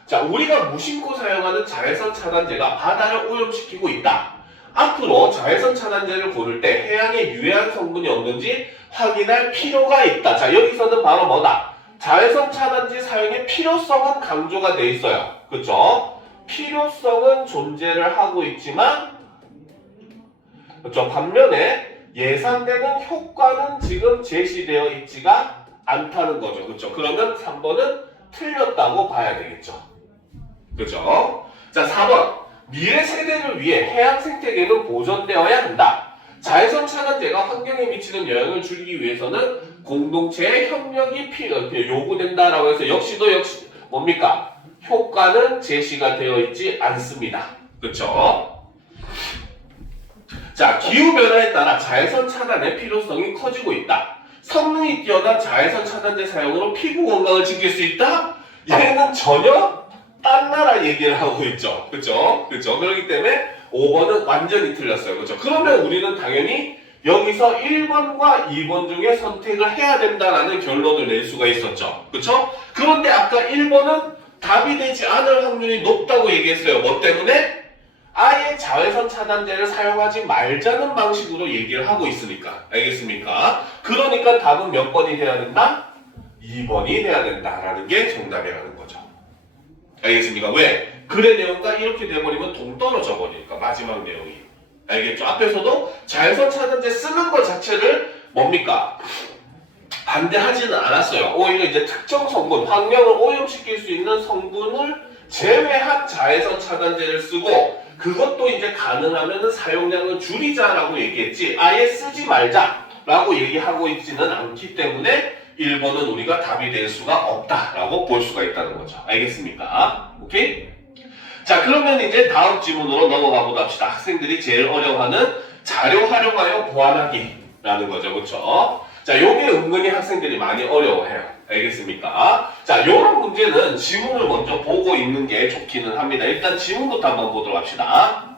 자, 우리가 무심코 사용하는 자외선 차단제가 바다를 오염시키고 있다. 앞으로 자외선 차단제를 고를 때 해양에 유해한 성분이 없는지 확인할 필요가 있다. 자, 여기서는 바로 뭐다? 자외선 차단제 사용의 필요성은 강조가 돼 있어요. 그쵸? 필요성은 존재를 하고 있지만, 그쵸? 반면에 예상되는 효과는 지금 제시되어 있지가 않다는 거죠. 그쵸? 그러면 3번은 틀렸다고 봐야 되겠죠. 그죠? 자, 4번. 미래 세대를 위해 해양 생태계는 보존되어야 한다. 자외선 차단제가 환경에 미치는 영향을 줄이기 위해서는 공동체의 협력이 요구된다라고 해서 역시 뭡니까? 효과는 제시가 되어 있지 않습니다. 그쵸? 자, 기후변화에 따라 자외선 차단의 필요성이 커지고 있다. 성능이 뛰어난 자외선 차단제 사용으로 피부 건강을 지킬 수 있다? 얘는 전혀 딴 나라 얘기를 하고 있죠. 그쵸? 그렇기 때문에 5번은 완전히 틀렸어요. 그쵸? 그러면 우리는 당연히 여기서 1번과 2번 중에 선택을 해야 된다라는 결론을 낼 수가 있었죠. 그쵸? 그런데 아까 1번은 답이 되지 않을 확률이 높다고 얘기했어요. 뭐 때문에? 아예 자외선 차단제를 사용하지 말자는 방식으로 얘기를 하고 있으니까. 알겠습니까? 그러니까 답은 몇 번이 돼야 된다? 2번이 돼야 된다라는 게 정답이라는 거죠. 알겠습니까? 왜? 글의 내용과 이렇게 돼버리면 동떨어져 버리니까 마지막 내용이. 알겠죠? 앞에서도 자외선 차단제 쓰는 것 자체를 뭡니까? 반대하지는 않았어요. 오히려 이제 특정 성분, 환경을 오염시킬 수 있는 성분을 제외한 자외선 차단제를 쓰고 그것도 이제 가능하면 사용량을 줄이자라고 얘기했지 아예 쓰지 말자라고 얘기하고 있지는 않기 때문에 1번은 우리가 답이 될 수가 없다라고 볼 수가 있다는 거죠. 알겠습니까? 오케이? 자, 그러면 이제 다음 지문으로 넘어가 보도록 합시다. 학생들이 제일 어려워하는 자료 활용하여 보완하기라는 거죠. 그렇죠? 자, 요게 은근히 학생들이 많이 어려워해요. 알겠습니까? 자, 요런 문제는 지문을 먼저 보고 있는 게 좋기는 합니다. 일단 지문부터 한번 보도록 합시다.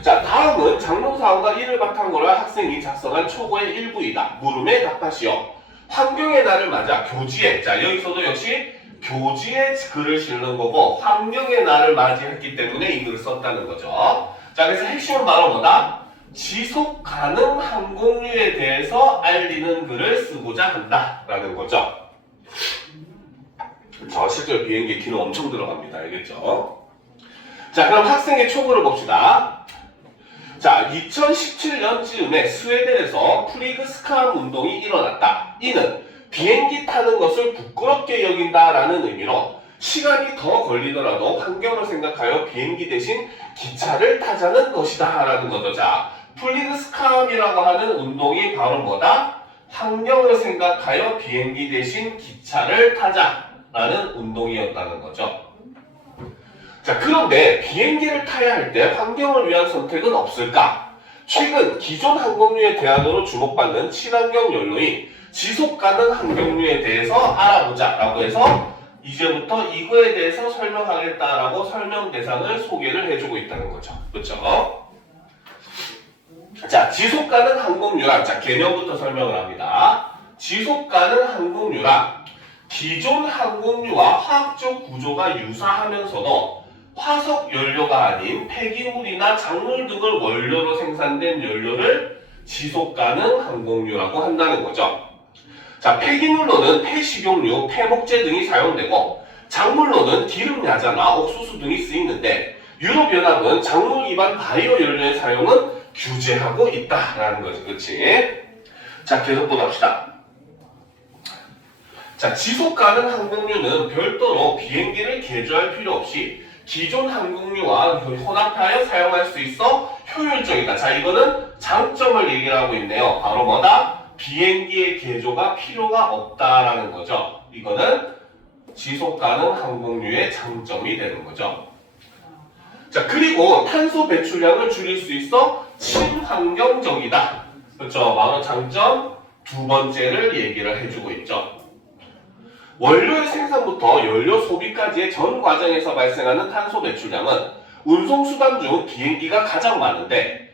자, 다음은 장롱사원과 이를 바탕으로 학생이 작성한 초고의 일부이다. 물음에 답하시오. 환경의 날을 맞아 교지에, 자 여기서도 역시 교지에 글을 실는 거고 환경의 날을 맞이했기 때문에 이 글을 썼다는 거죠. 자, 그래서 핵심은 바로 뭐다? 지속 가능 항공유에 대해서 알리는 글을 쓰고자 한다라는 거죠. 실제로 비행기 기능 엄청 들어갑니다. 알겠죠? 자, 그럼 학생의 초고를 봅시다. 자, 2017년쯤에 스웨덴에서 프리그스캄 운동이 일어났다. 이는 비행기 타는 것을 부끄럽게 여긴다라는 의미로 시간이 더 걸리더라도 환경을 생각하여 비행기 대신 기차를 타자는 것이다 라는 거죠. 자, 플리드스캄이라고 하는 운동이 바로 뭐다? 환경을 생각하여 비행기 대신 기차를 타자라는 운동이었다는 거죠. 자, 그런데 비행기를 타야 할 때 환경을 위한 선택은 없을까? 최근 기존 항공유의 대안으로 주목받는 친환경 연료인 지속가능 항공유에 대해서 알아보자 라고 해서 이제부터 이거에 대해서 설명하겠다라고 설명 대상을 소개를 해주고 있다는 거죠. 그렇죠? 자, 지속가능 항공유란, 자, 개념부터 설명을 합니다. 지속가능 항공유란 기존 항공유와 항적 구조가 유사하면서도 화석 연료가 아닌 폐기물이나 작물 등을 원료로 생산된 연료를 지속가능 항공유라고 한다는 거죠. 자, 폐기물로는 폐식용유, 폐목재 등이 사용되고 작물로는 기름 야자나 옥수수 등이 쓰이는데 유럽연합은 작물 기반 바이오 연료의 사용은 규제하고 있다라는 거지, 그렇지? 자, 계속 보답시다. 자, 지속가능 항공유는 별도로 비행기를 개조할 필요 없이 기존 항공유와 혼합하여 사용할 수 있어 효율적이다. 자, 이거는 장점을 얘기를 하고 있네요. 바로 뭐다? 비행기의 개조가 필요가 없다라는 거죠. 이거는 지속가능 항공유의 장점이 되는 거죠. 자, 그리고 탄소 배출량을 줄일 수 있어 친환경적이다. 그렇죠. 바로 장점 두 번째를 얘기를 해주고 있죠. 원료의 생산부터 연료 소비까지의 전 과정에서 발생하는 탄소 배출량은 운송수단 중 비행기가 가장 많은데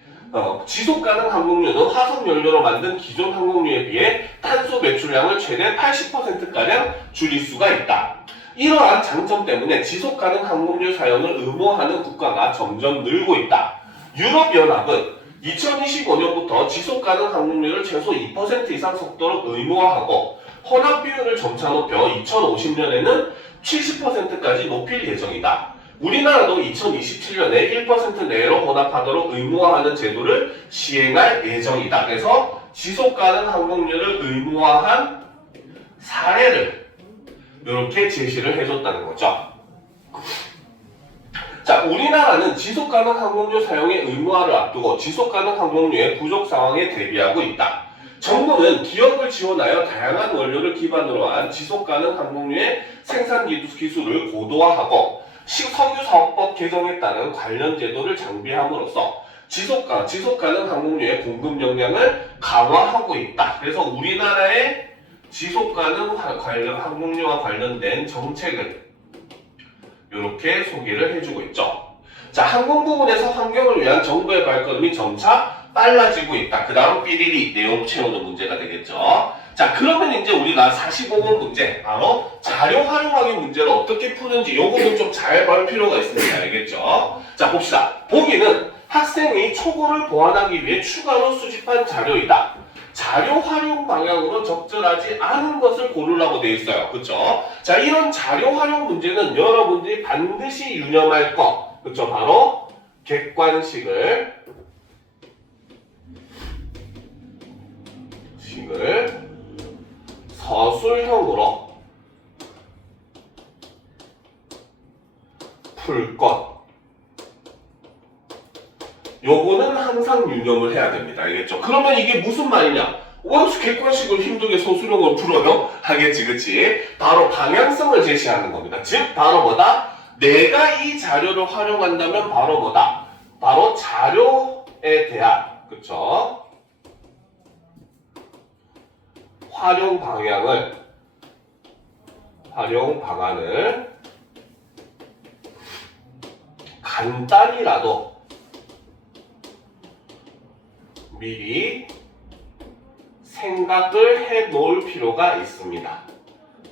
지속가능 항공유는 화석연료로 만든 기존 항공유에 비해 탄소 배출량을 최대 80%가량 줄일 수가 있다. 이러한 장점 때문에 지속가능 항공유 사용을 의무화하는 국가가 점점 늘고 있다. 유럽연합은 2025년부터 지속가능 항공유를 최소 2% 이상 속도로 의무화하고 혼합 비율을 점차 높여 2050년에는 70%까지 높일 예정이다. 우리나라도 2027년에 1% 내로 혼합하도록 의무화하는 제도를 시행할 예정이다. 그래서 지속가능 항공유를 의무화한 사례를 이렇게 제시를 해줬다는 거죠. 자, 우리나라는 지속가능 항공유 사용의 의무화를 앞두고 지속가능 항공유의 부족 상황에 대비하고 있다. 정부는 기업을 지원하여 다양한 원료를 기반으로 한 지속가능 항공유의 생산 기술을 고도화하고 석유사업법 개정에 따른 관련 제도를 장비함으로써 지속가능 항공유의 공급 역량을 강화하고 있다. 그래서 우리나라의 지속가능 항공유와 관련된 정책을 이렇게 소개를 해주고 있죠. 자, 항공 부문에서 환경을 위한 정부의 발걸음이 점차 빨라지고 있다. 그 다음 삐리리 내용 채우는 문제가 되겠죠. 자, 그러면 이제 우리가 45번 문제, 바로 자료 활용하기 문제를 어떻게 푸는지 요거는 좀 잘 볼 필요가 있습니다. 알겠죠? 자, 봅시다. 보기는 학생이 초고를 보완하기 위해 추가로 수집한 자료이다. 자료 활용 방향으로 적절하지 않은 것을 고르라고 되어 있어요. 그렇죠? 자, 이런 자료 활용 문제는 여러분들이 반드시 유념할 거. 그렇죠? 바로 객관식을 서술형으로 풀 것. 요거는 항상 유념을 해야 됩니다. 알겠죠? 그러면 이게 무슨 말이냐? 원수 객관식을 힘들게 서술형으로 풀어요? 하겠지, 그치? 바로 방향성을 제시하는 겁니다. 즉, 바로 뭐다? 내가 이 자료를 활용한다면 바로 뭐다? 바로 자료에 대한, 그쵸? 활용 방안을 간단히라도 미리 생각을 해 놓을 필요가 있습니다.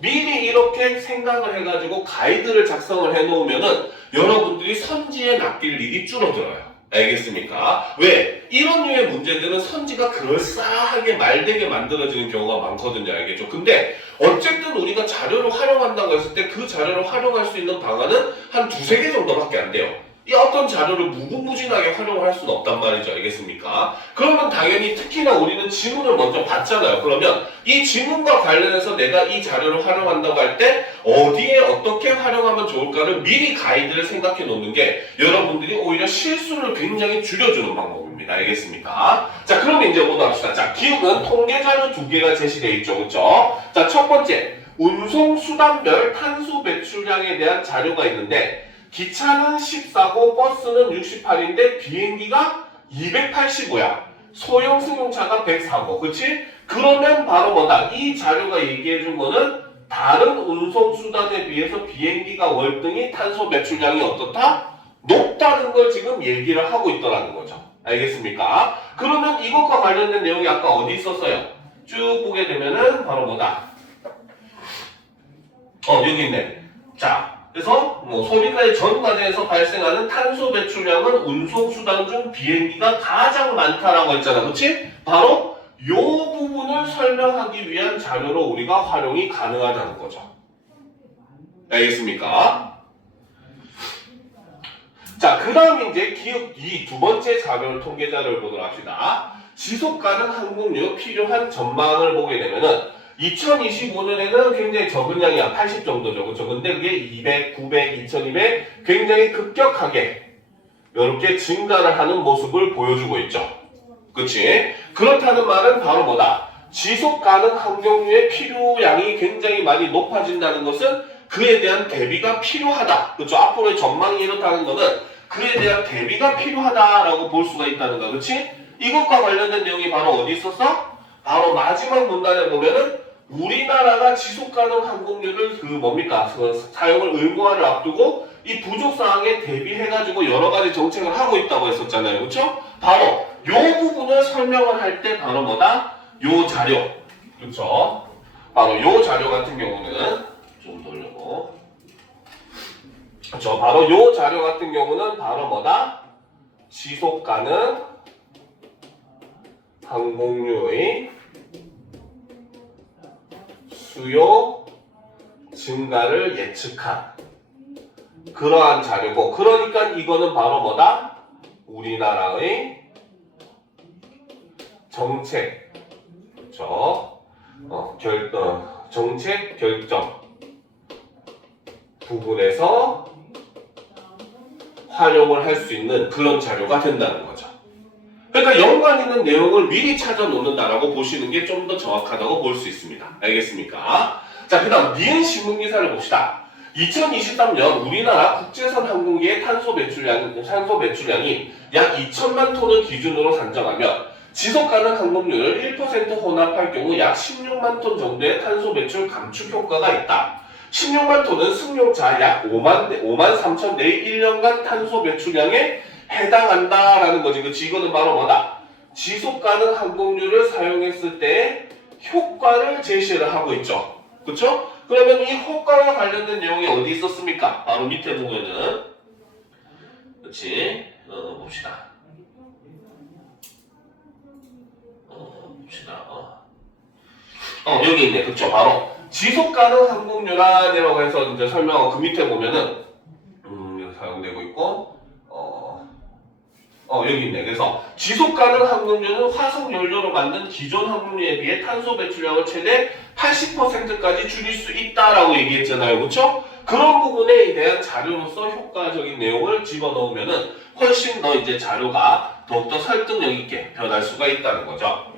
미리 이렇게 생각을 해가지고 가이드를 작성을 해 놓으면은 여러분들이 선지에 낚일 일이 줄어들어요. 알겠습니까? 왜? 이런 류의 문제들은 선지가 그럴싸하게 말되게 만들어지는 경우가 많거든요. 알겠죠? 근데 어쨌든 우리가 자료를 활용한다고 했을 때 그 자료를 활용할 수 있는 방안은 한 두세 개 정도밖에 안 돼요. 이 어떤 자료를 무궁무진하게 활용을 할 수는 없단 말이죠. 알겠습니까? 그러면 당연히 특히나 우리는 지문을 먼저 받잖아요. 그러면 이 지문과 관련해서 내가 이 자료를 활용한다고 할 때 어디에 어떻게 활용하면 좋을까를 미리 가이드를 생각해 놓는 게 여러분들이 오히려 실수를 굉장히 줄여주는 방법입니다. 알겠습니까? 자, 그러면 이제 보도록 합시다. 자, 기욱은 통계자료 2개가 제시되어 있죠. 그렇죠? 자, 첫 번째, 운송수단별 탄소 배출량에 대한 자료가 있는데 기차는 14고 버스는 68인데 비행기가 285야. 소형 승용차가 104고. 그치? 그러면 바로 뭐다? 이 자료가 얘기해준 거는 다른 운송수단에 비해서 비행기가 월등히 탄소 배출량이 어떻다? 높다는 걸 지금 얘기를 하고 있더라는 거죠. 알겠습니까? 그러면 이것과 관련된 내용이 아까 어디 있었어요? 쭉 보게 되면은 바로 뭐다? 여기 있네. 자, 그래서 소비가의 전 과정에서 발생하는 탄소 배출량은 운송수단 중 비행기가 가장 많다라고 했잖아. 그렇지? 바로 요 부분을 설명하기 위한 자료로 우리가 활용이 가능하다는 거죠. 알겠습니까? 자, 그 다음 이제 기업 이 두 번째 자료를 통계 자료를 보도록 합시다. 지속 가능 항공유 필요한 전망을 보게 되면은 2025년에는 굉장히 적은 양이야. 80 정도죠. 그렇죠? 근데 그게 200, 900, 2200 굉장히 급격하게 이렇게 증가를 하는 모습을 보여주고 있죠. 그치? 그렇다는 말은 바로 뭐다? 지속 가능 항공유의 필요량이 굉장히 많이 높아진다는 것은 그에 대한 대비가 필요하다. 그렇죠? 앞으로의 전망이 이렇다는 것은 그에 대한 대비가 필요하다라고 볼 수가 있다는 거야. 그치? 이것과 관련된 내용이 바로 어디 있었어? 바로 마지막 문단에 보면은 우리나라가 지속가능 항공유를 사용을 의무화를 앞두고 이 부족 사항에 대비해가지고 여러 가지 정책을 하고 있다고 했었잖아요. 그렇죠? 바로 요 부분을 설명을 할 때 바로 뭐다? 요 자료. 그렇죠? 바로 요 자료 같은 경우는 좀 돌려고. 그렇죠? 바로 요 자료 같은 경우는 바로 뭐다? 지속가능 항공유의 수요 증가를 예측한 그러한 자료고, 그러니까 이거는 바로 뭐다? 우리나라의 정책, 그렇죠? 정책 결정 부분에서 활용을 할 수 있는 그런 자료가 된다는 거죠. 그러니까 연관 있는 내용을 미리 찾아 놓는다라고 보시는 게 좀 더 정확하다고 볼 수 있습니다. 알겠습니까? 자, 그 다음 니은 신문기사를 봅시다. 2023년 우리나라 국제선 항공기의 탄소 배출량이 약 2천만 톤을 기준으로 산정하면 지속가능 항공유를 1% 혼합할 경우 약 16만 톤 정도의 탄소 배출 감축 효과가 있다. 16만 톤은 승용차 약 5만 3천 대의 1년간 탄소 배출량에 해당한다라는 거지. 그치? 이거는 바로 뭐다? 지속가능 항공유를 사용했을 때 효과를 제시를 하고 있죠. 그쵸? 그러면 이 효과와 관련된 내용이 어디 있었습니까? 바로 밑에 보면은, 그치? 봅시다. 여기 있네. 그쵸? 바로 지속가능 항공유라고 해서 이제 설명하고 그 밑에 보면은, 여기 사용되고 있고, 여기 있네. 그래서 지속가능 항공유는 화석연료로 만든 기존 항공유에 비해 탄소 배출량을 최대 80%까지 줄일 수 있다라고 얘기했잖아요. 그렇죠? 그런 부분에 대한 자료로서 효과적인 내용을 집어넣으면은 훨씬 더 이제 자료가 더욱더 설득력 있게 변할 수가 있다는 거죠.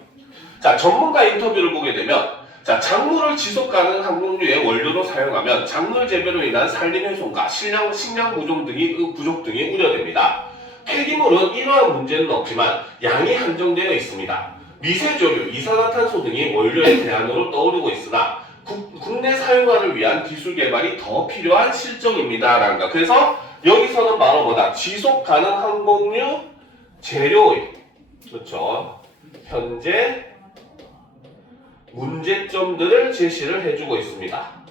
자, 전문가 인터뷰를 보게 되면 자, 작물을 지속가능 항공유의 원료로 사용하면 작물 재배로 인한 산림 훼손과 식량 부족 등이 우려됩니다. 폐기물은 이러한 문제는 없지만 양이 한정되어 있습니다. 미세조류, 이산화탄소 등이 원료의 대안으로 떠오르고 있으나 국내 사용화를 위한 기술 개발이 더 필요한 실정입니다. 라는 거. 그래서 여기서는 바로 뭐다? 지속 가능 항공유 재료의, 그렇죠? 현재 문제점들을 제시를 해주고 있습니다.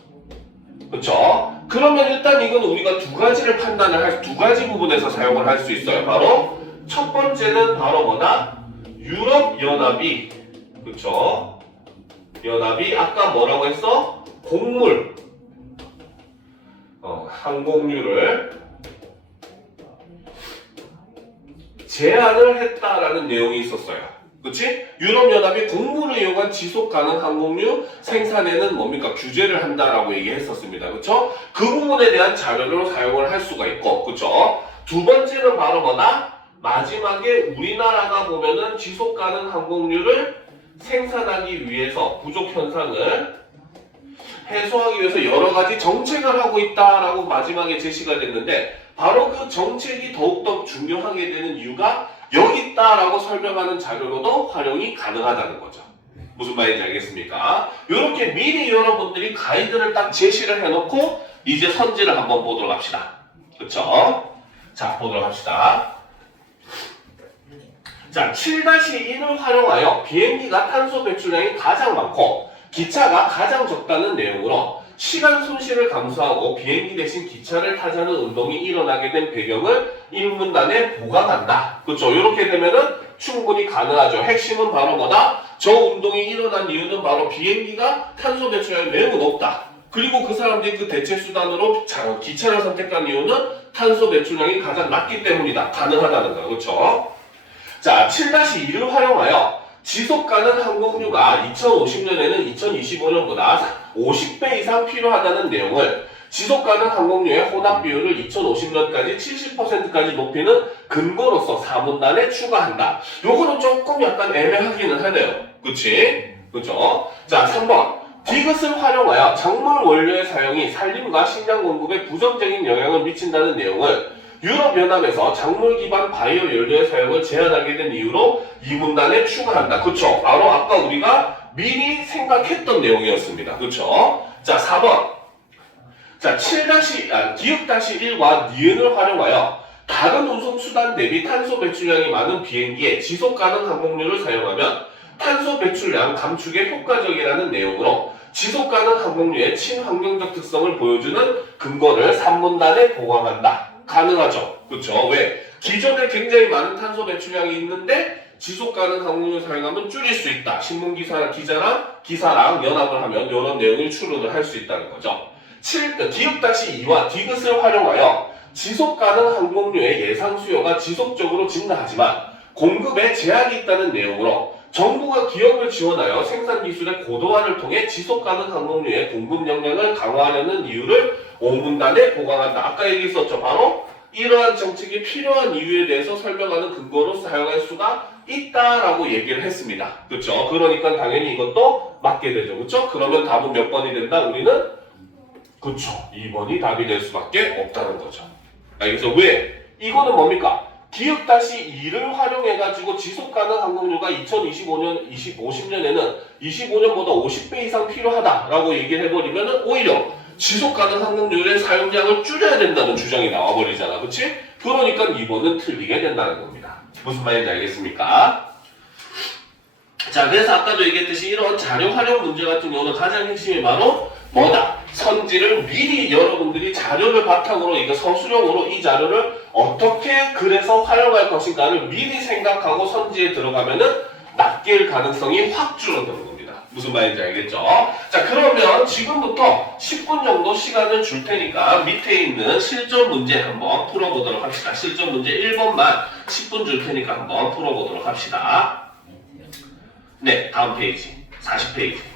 그렇죠? 그러면 일단 이건 우리가 두 가지 부분에서 사용을 할 수 있어요. 바로 첫 번째는 바로 뭐다? 유럽연합이, 그렇죠? 연합이 아까 뭐라고 했어? 곡물, 항공유를 제안을 했다라는 내용이 있었어요. 그치? 유럽연합이 공무를 이용한 지속가능 항공유 생산에는 뭡니까? 규제를 한다라고 얘기했었습니다. 그쵸? 그 부분에 대한 자료로 사용을 할 수가 있고, 그쵸? 두 번째는 바로 뭐다? 마지막에 우리나라가 보면은 지속가능 항공유를 생산하기 위해서 부족 현상을 해소하기 위해서 여러 가지 정책을 하고 있다라고 마지막에 제시가 됐는데, 바로 그 정책이 더욱더 중요하게 되는 이유가 여기 있다라고 설명하는 자료로도 활용이 가능하다는 거죠. 무슨 말인지 알겠습니까? 이렇게 미리 여러분들이 가이드를 딱 제시를 해놓고 이제 선지를 한번 보도록 합시다. 그쵸? 자, 보도록 합시다. 자, 7-1을 활용하여 비행기가 탄소 배출량이 가장 많고 기차가 가장 적다는 내용으로 시간 손실을 감수하고 비행기 대신 기차를 타자는 운동이 일어나게 된 배경을 일문단에 보강한다. 그렇죠? 이렇게 되면은 충분히 가능하죠. 핵심은 바로 뭐다? 저 운동이 일어난 이유는 바로 비행기가 탄소 배출량이 매우 높다. 그리고 그 사람들이 그 대체 수단으로 기차를 선택한 이유는 탄소 배출량이 가장 낮기 때문이다. 가능하다는 거야. 그렇죠? 자, 7-2를 활용하여 지속가능 항공유가 2050년에는 2025년보다 50배 이상 필요하다는 내용을 지속가능 항공유의 혼합 비율을 2050년까지 70%까지 높이는 근거로서 사문단에 추가한다. 요거는 조금 약간 애매하기는 하네요. 그치? 그죠? 자, 3번. 디귿을 활용하여 작물 원료의 사용이 산림과 식량 공급에 부정적인 영향을 미친다는 내용을 유럽연합에서 작물 기반 바이오 연료의 사용을 제한하게 된 이유로 이 문단에 추가한다. 그쵸? 바로 아까 우리가 미리 생각했던 내용이었습니다. 그쵸? 자, 4번. 자, 기역-1과 니은을 활용하여 다른 운송수단 대비 탄소 배출량이 많은 비행기에 지속가능 항공유를 사용하면 탄소 배출량 감축에 효과적이라는 내용으로 지속가능 항공유의 친환경적 특성을 보여주는 근거를 3문단에 보강한다. 가능하죠. 그렇죠? 왜? 기존에 굉장히 많은 탄소 배출량이 있는데 지속가능 항공유를 사용하면 줄일 수 있다. 신문기사랑 기사랑 연합을 하면 이런 내용을 추론을 할 수 있다는 거죠. 기역-2와 디귿을 활용하여 지속가능 항공유의 예상 수요가 지속적으로 증가하지만 공급에 제약이 있다는 내용으로 정부가 기업을 지원하여 생산 기술의 고도화를 통해 지속가능 항공유의 공급 역량을 강화하려는 이유를 5문단에 보강한다. 아까 얘기했었죠. 바로 이러한 정책이 필요한 이유에 대해서 설명하는 근거로 사용할 수가 있다라고 얘기를 했습니다. 그렇죠? 그러니까 당연히 이것도 맞게 되죠. 그렇죠? 그러면 답은 몇 번이 된다? 우리는 그렇죠. 2번이 답이 될 수밖에 없다는 거죠. 그래서 왜? 이거는 뭡니까? 기역-2를 활용해가지고 지속가능 항공유가 2025년, 50년에는 25년보다 50배 이상 필요하다라고 얘기를 해버리면 오히려 지속가능 항공유의 사용량을 줄여야 된다는 주장이 나와버리잖아. 그치? 그러니까 2번은 틀리게 된다는 겁니다. 무슨 말인지 알겠습니까? 자, 그래서 아까도 얘기했듯이 이런 자료 활용 문제 같은 경우는 가장 핵심이 바로 뭐다? 선지를 미리 여러분들이 자료를 바탕으로 이거 서술형으로 이 자료를 어떻게 그래서 활용할 것인가를 미리 생각하고 선지에 들어가면은 낚일 가능성이 확 줄어드는 겁니다. 무슨 말인지 알겠죠? 자, 그러면 지금부터 10분 정도 시간을 줄 테니까 밑에 있는 실전 문제 한번 풀어보도록 합시다. 실전 문제 1번만 10분 줄 테니까 한번 풀어보도록 합시다. 네, 다음 페이지 40페이지.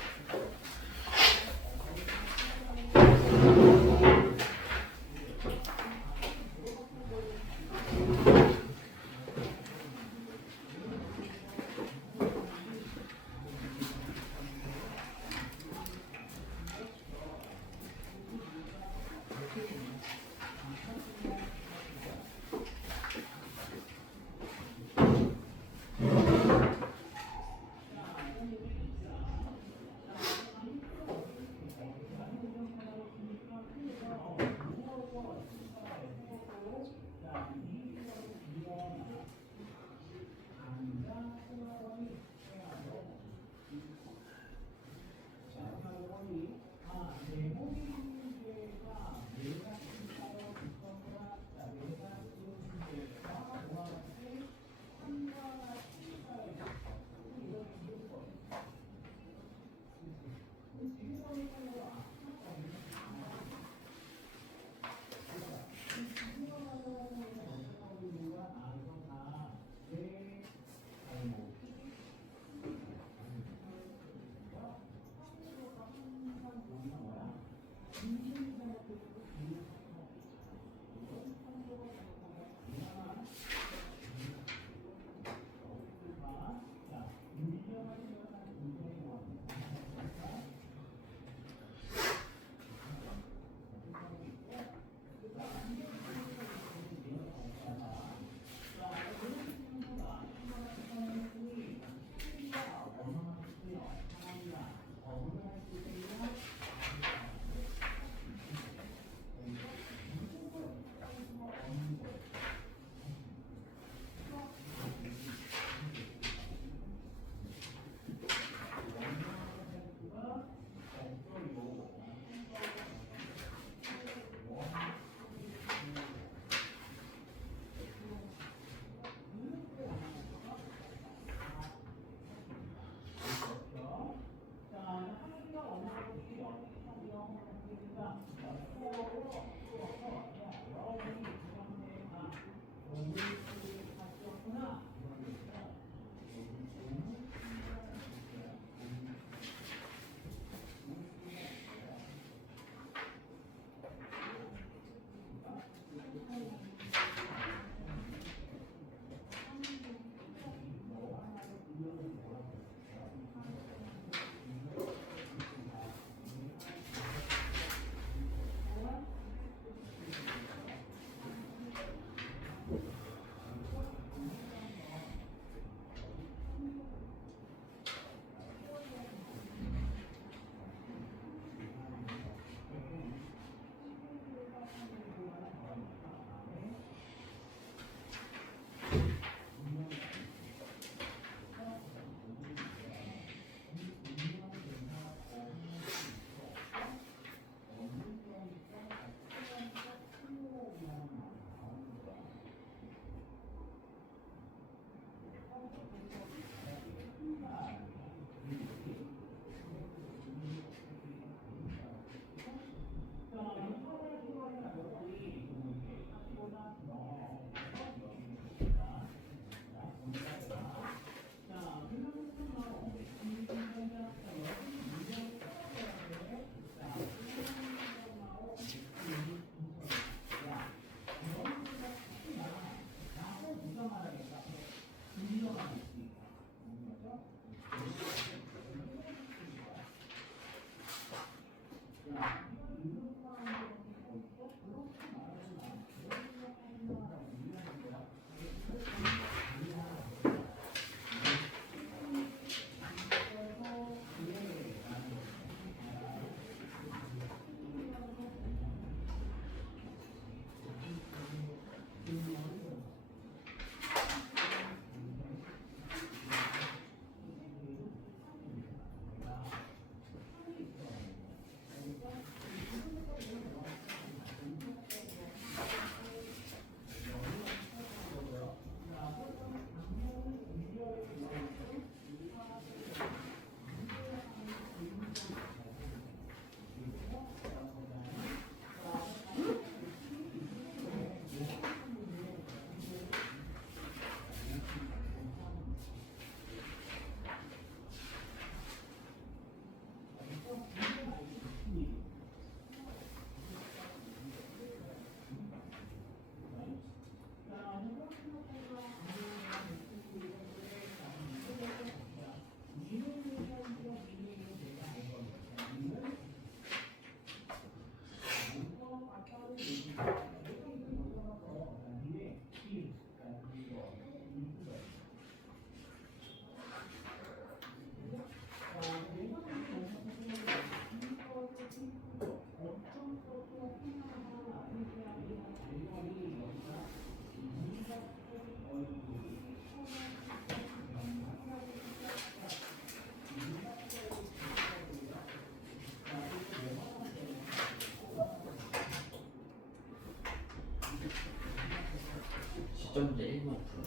10점 문제 1만 풀어.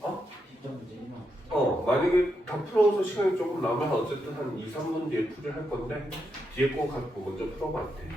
어? 10점 문제 1만 풀어. 만약에 다 풀어서 시간이 조금 남으면 어쨌든 한 2, 3분 뒤에 풀을 할 건데 뒤에 거 갖고 먼저 풀어봐도 돼.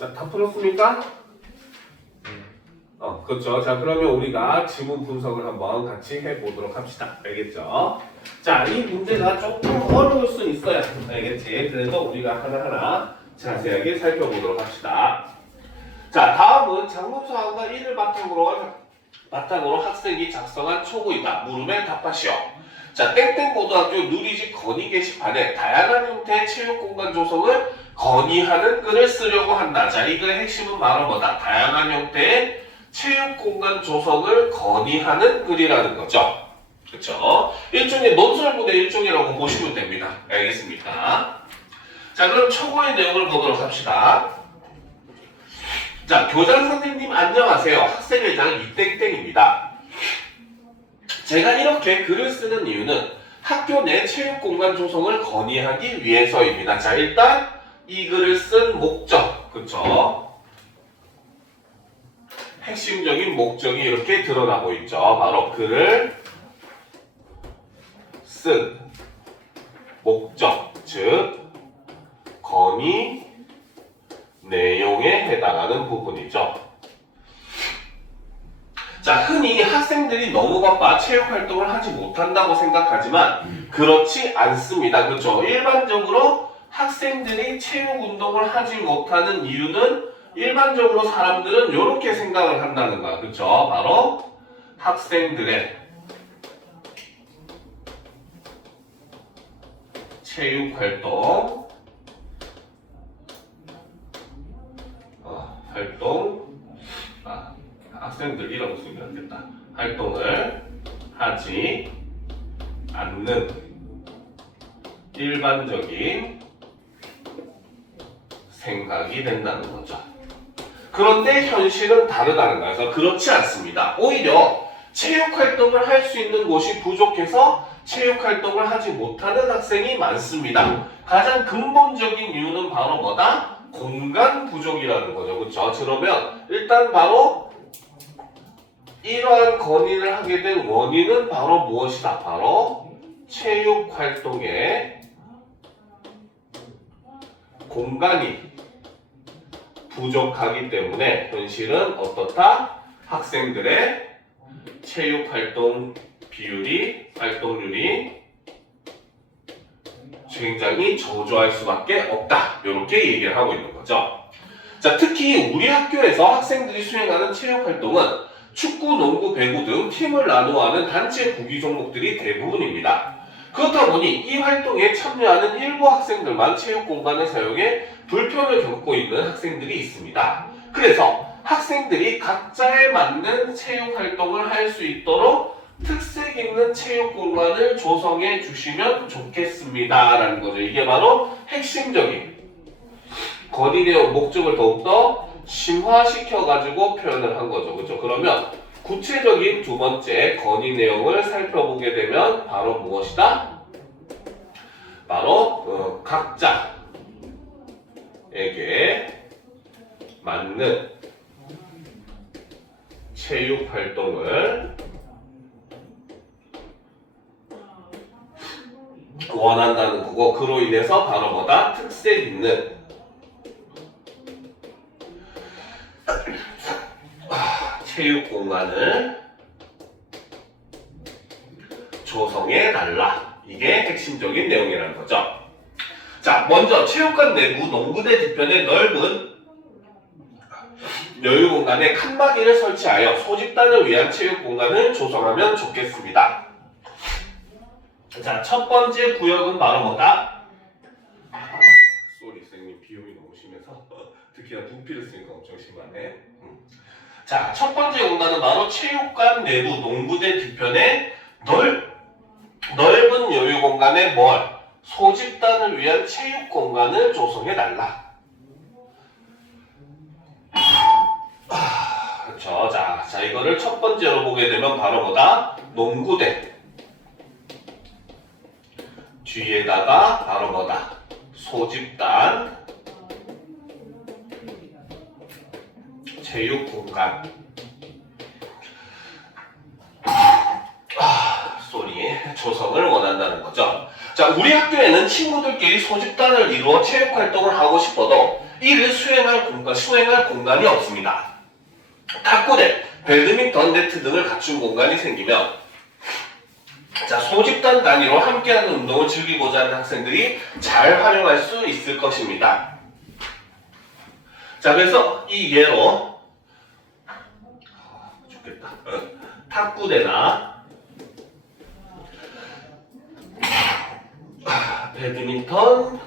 자, 다 풀었습니까? 그렇죠. 자, 그러면 우리가 지문 분석을 한번 같이 해보도록 합시다. 알겠죠? 자, 이 문제가 조금 어려울 수 있어요. 알겠지? 그래서 우리가 하나하나 자세하게 살펴보도록 합시다. 자, 다음은 장문서학과 1을 바탕으로 학생이 작성한 초고이다. 물음에 답하시오. 자, 땡땡고등학교 누리집 건의 게시판에 다양한 형태의 체육공간 조성을 건의하는 글을 쓰려고 한다. 자, 이 글의 핵심은 바로 뭐다? 다양한 형태의 체육공간 조성을 건의하는 글이라는 거죠. 그렇죠? 일종의 논설문의 일종이라고 보시면 됩니다. 알겠습니까? 자, 그럼 초고의 내용을 보도록 합시다. 자, 교장 선생님 안녕하세요. 학생회장 이땡땡입니다. 제가 이렇게 글을 쓰는 이유는 학교 내 체육공간 조성을 건의하기 위해서입니다. 자, 일단 이 글을 쓴 목적, 그쵸? 핵심적인 목적이 이렇게 드러나고 있죠. 바로 글을 쓴 목적, 즉 건의 내용에 해당하는 부분이죠. 자, 흔히 학생들이 너무 바빠 체육활동을 하지 못한다고 생각하지만 그렇지 않습니다. 그렇죠? 일반적으로 학생들이 체육운동을 하지 못하는 이유는 일반적으로 사람들은 이렇게 생각을 한다는 거야. 그렇죠? 바로 학생들의 체육활동 학생들 이라고 쓰면 안 된다. 활동을 하지 않는 일반적인 생각이 된다는 거죠. 그런데 현실은 다르다는 거예요. 그래서 그렇지 않습니다. 오히려 체육활동을 할 수 있는 곳이 부족해서 체육활동을 하지 못하는 학생이 많습니다. 가장 근본적인 이유는 바로 뭐다? 공간 부족이라는 거죠. 그렇죠? 그러면 일단 바로 이러한 건의를 하게 된 원인은 바로 무엇이다? 바로 체육활동에 공간이 부족하기 때문에 현실은 어떻다? 학생들의 체육활동 비율이, 활동률이 굉장히 저조할 수밖에 없다. 이렇게 얘기를 하고 있는 거죠. 자, 특히 우리 학교에서 학생들이 수행하는 체육활동은 축구, 농구, 배구 등 팀을 나누어 하는 단체 구기 종목들이 대부분입니다. 그렇다 보니 이 활동에 참여하는 일부 학생들만 체육 공간을 사용해 불편을 겪고 있는 학생들이 있습니다. 그래서 학생들이 각자에 맞는 체육 활동을 할 수 있도록 특색 있는 체육 공간을 조성해 주시면 좋겠습니다. 라는 거죠. 이게 바로 핵심적인 건의 내용 목적을 더욱더 심화시켜가지고 표현을 한 거죠. 그렇죠? 그러면 구체적인 두 번째 건의 내용을 살펴보게 되면 바로 무엇이다? 바로 각자에게 맞는 체육 활동을 원한다는 거고, 그로 인해서 바로 뭐다? 특색 있는 체육 공간을 조성해 달라. 이게 핵심적인 내용이라는 거죠. 자, 먼저 체육관 내부 농구대 뒤편에 넓은 여유 공간에 칸막이를 설치하여 소집단을 위한 체육 공간을 조성하면 좋겠습니다. 자, 첫 번째 구역은 바로 뭐다? 쏘리 선생님, 비용이 너무 심해서 특히나 두피를 쓰니까 엄청 심하네. 자, 첫 번째 공간은 바로 체육관 내부 농구대 뒤편에 넓은 여유 공간에 소집단을 위한 체육 공간을 조성해 달라. 그렇죠. 자, 이거를 첫 번째로 보게 되면 바로 뭐다? 농구대. 뒤에다가 바로 뭐다? 소집단. 체육 공간. 조성을 원한다는 거죠. 자, 우리 학교에는 친구들끼리 소집단을 이루어 체육 활동을 하고 싶어도 이를 수행할 공간이 없습니다. 탁구대, 배드민턴 네트 등을 갖춘 공간이 생기면 자, 소집단 단위로 함께하는 운동을 즐기고자 하는 학생들이 잘 활용할 수 있을 것입니다. 자, 그래서 이 예로 좋겠다. 탁구대나 배드민턴,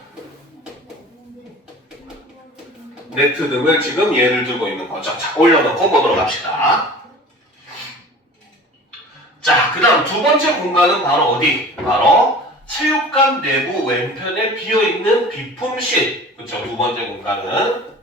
네트 등을 지금 예를 들고 있는 거죠. 자, 올려놓고 보도록 합시다. 자, 그 다음 두 번째 공간은 바로 어디? 바로 체육관 내부 왼편에 비어있는 비품실. 그쵸? 두 번째 공간은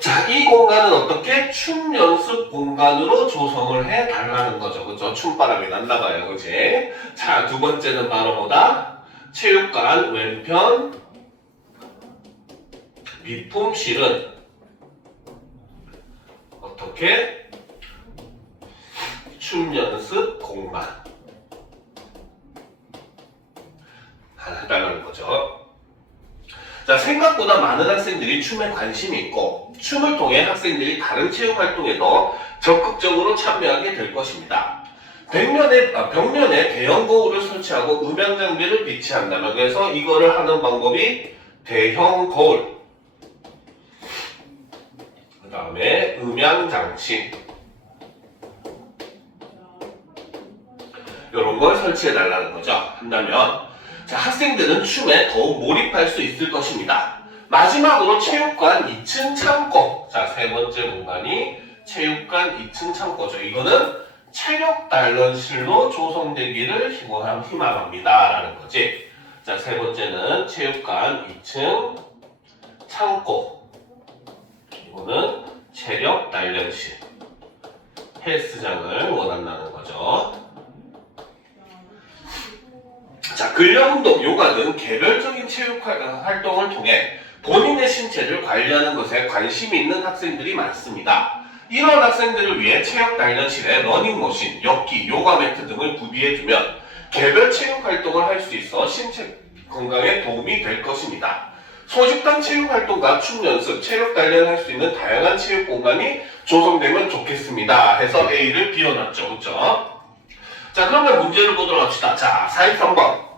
자, 이 공간은 어떻게? 춤 연습 공간으로 조성을 해 달라는 거죠. 그죠? 춤바람이 난다봐요. 그치? 자, 두 번째는 바로 뭐다? 체육관 왼편 비품실은 어떻게? 춤 연습 공간 하나 해달라는 거죠. 자, 생각보다 많은 학생들이 춤에 관심이 있고 춤을 통해 학생들이 다른 체육 활동에도 적극적으로 참여하게 될 것입니다. 벽면에 대형 거울을 설치하고 음향 장비를 비치한다면, 그래서 이거를 하는 방법이 대형 거울, 그 다음에 음향 장치, 이런 걸 설치해 달라는 거죠. 한다면 자, 학생들은 춤에 더욱 몰입할 수 있을 것입니다. 마지막으로 체육관 2층 창고. 자, 세 번째 공간이 체육관 2층 창고죠. 이거는 체력 단련실로 조성되기를 희망합니다 라는 거지. 자, 세 번째는 체육관 2층 창고. 이거는 체력 단련실, 헬스장을 원한다는 거죠. 자, 근력운동, 요가 등 개별적인 체육 활동을 통해 본인의 신체를 관리하는 것에 관심이 있는 학생들이 많습니다. 이런 학생들을 위해 체육 단련실에 러닝머신, 역기, 요가 매트 등을 구비해두면 개별 체육 활동을 할 수 있어 신체 건강에 도움이 될 것입니다. 소집단 체육 활동과 춤 연습, 체력 단련할 수 있는 다양한 체육 공간이 조성되면 좋겠습니다 해서 A를 비워놨죠. 그렇죠? 자, 그러면 문제를 보도록 합시다. 자, 43번.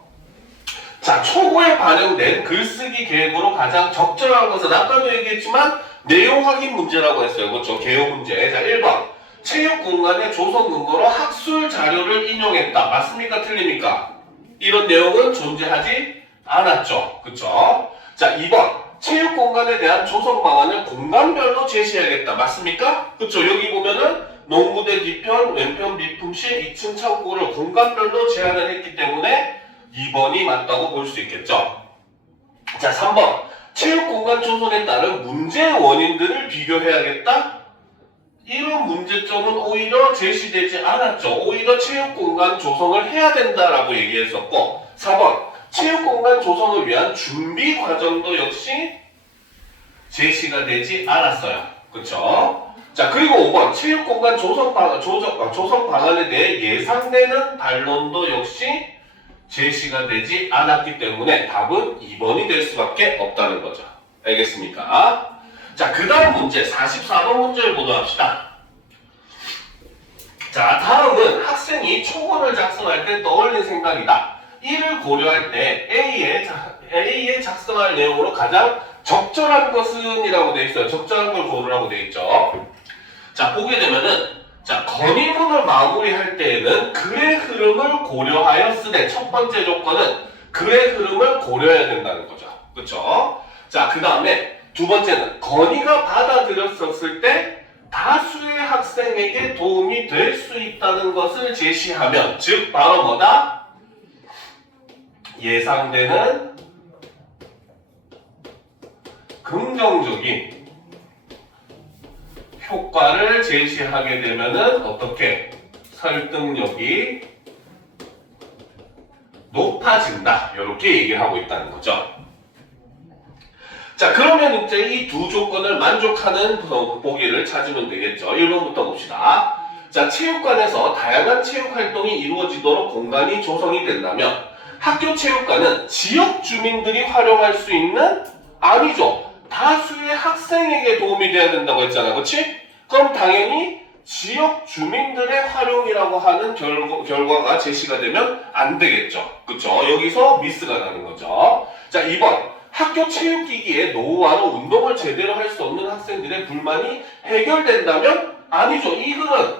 자, 초고에 반영된 글쓰기 계획으로 가장 적절한 것은 아까도 얘기했지만 내용 확인 문제라고 했어요. 그렇죠? 개요 문제. 자, 1번. 체육 공간의 조성 근거로 학술 자료를 인용했다. 맞습니까? 틀립니까? 이런 내용은 존재하지 않았죠. 그렇죠? 자, 2번. 체육 공간에 대한 조성 방안을 공간별로 제시해야겠다. 맞습니까? 그렇죠? 여기 보면은 농구대 뒤편, 왼편 비품실, 2층 창고를 공간별로 제한을 했기 때문에 2번이 맞다고 볼 수 있겠죠. 자, 3번. 체육 공간 조성에 따른 문제의 원인들을 비교해야겠다. 이런 문제점은 오히려 제시되지 않았죠. 오히려 체육 공간 조성을 해야 된다라고 얘기했었고, 4번. 체육 공간 조성을 위한 준비 과정도 역시 제시가 되지 않았어요. 그렇죠? 자, 그리고 5번. 체육 공간 조성 방안에 대해 예상되는 반론도 역시 제시가 되지 않았기 때문에 답은 2번이 될 수밖에 없다는 거죠. 알겠습니까? 자, 그 다음 문제 44번 문제를 보도록 합시다. 자, 다음은 학생이 초고를 작성할 때 떠올린 생각이다. 이를 고려할 때 A에 작성할 내용으로 가장 적절한 것은 이라고 되어 있어요. 적절한 걸 고르라고 되어 있죠. 자, 보게 되면은 자, 건의문을 마무리할 때에는 글의 흐름을 고려하여 쓰되, 첫 번째 조건은 글의 흐름을 고려해야 된다는 거죠. 그렇죠? 자, 그 다음에 두 번째는 건의가 받아들였었을 때 다수의 학생에게 도움이 될 수 있다는 것을 제시하면, 즉 바로 뭐다? 예상되는 긍정적인 효과를 제시하게 되면은 어떻게? 설득력이 높아진다. 이렇게 얘기를 하고 있다는 거죠. 자, 그러면 이제 이 두 조건을 만족하는 보기를 찾으면 되겠죠. 1번부터 봅시다. 자, 체육관에서 다양한 체육 활동이 이루어지도록 공간이 조성이 된다면 학교 체육관은 지역 주민들이 활용할 수 있는, 아니죠, 다수의 학생에게 도움이 돼야 된다고 했잖아. 그렇지? 그럼 당연히 지역 주민들의 활용이라고 하는 결과가 제시가 되면 안 되겠죠. 그렇죠? 여기서 미스가 나는 거죠. 자, 2번. 학교 체육기기에 노후화로 운동을 제대로 할 수 없는 학생들의 불만이 해결된다면, 아니죠. 이 글은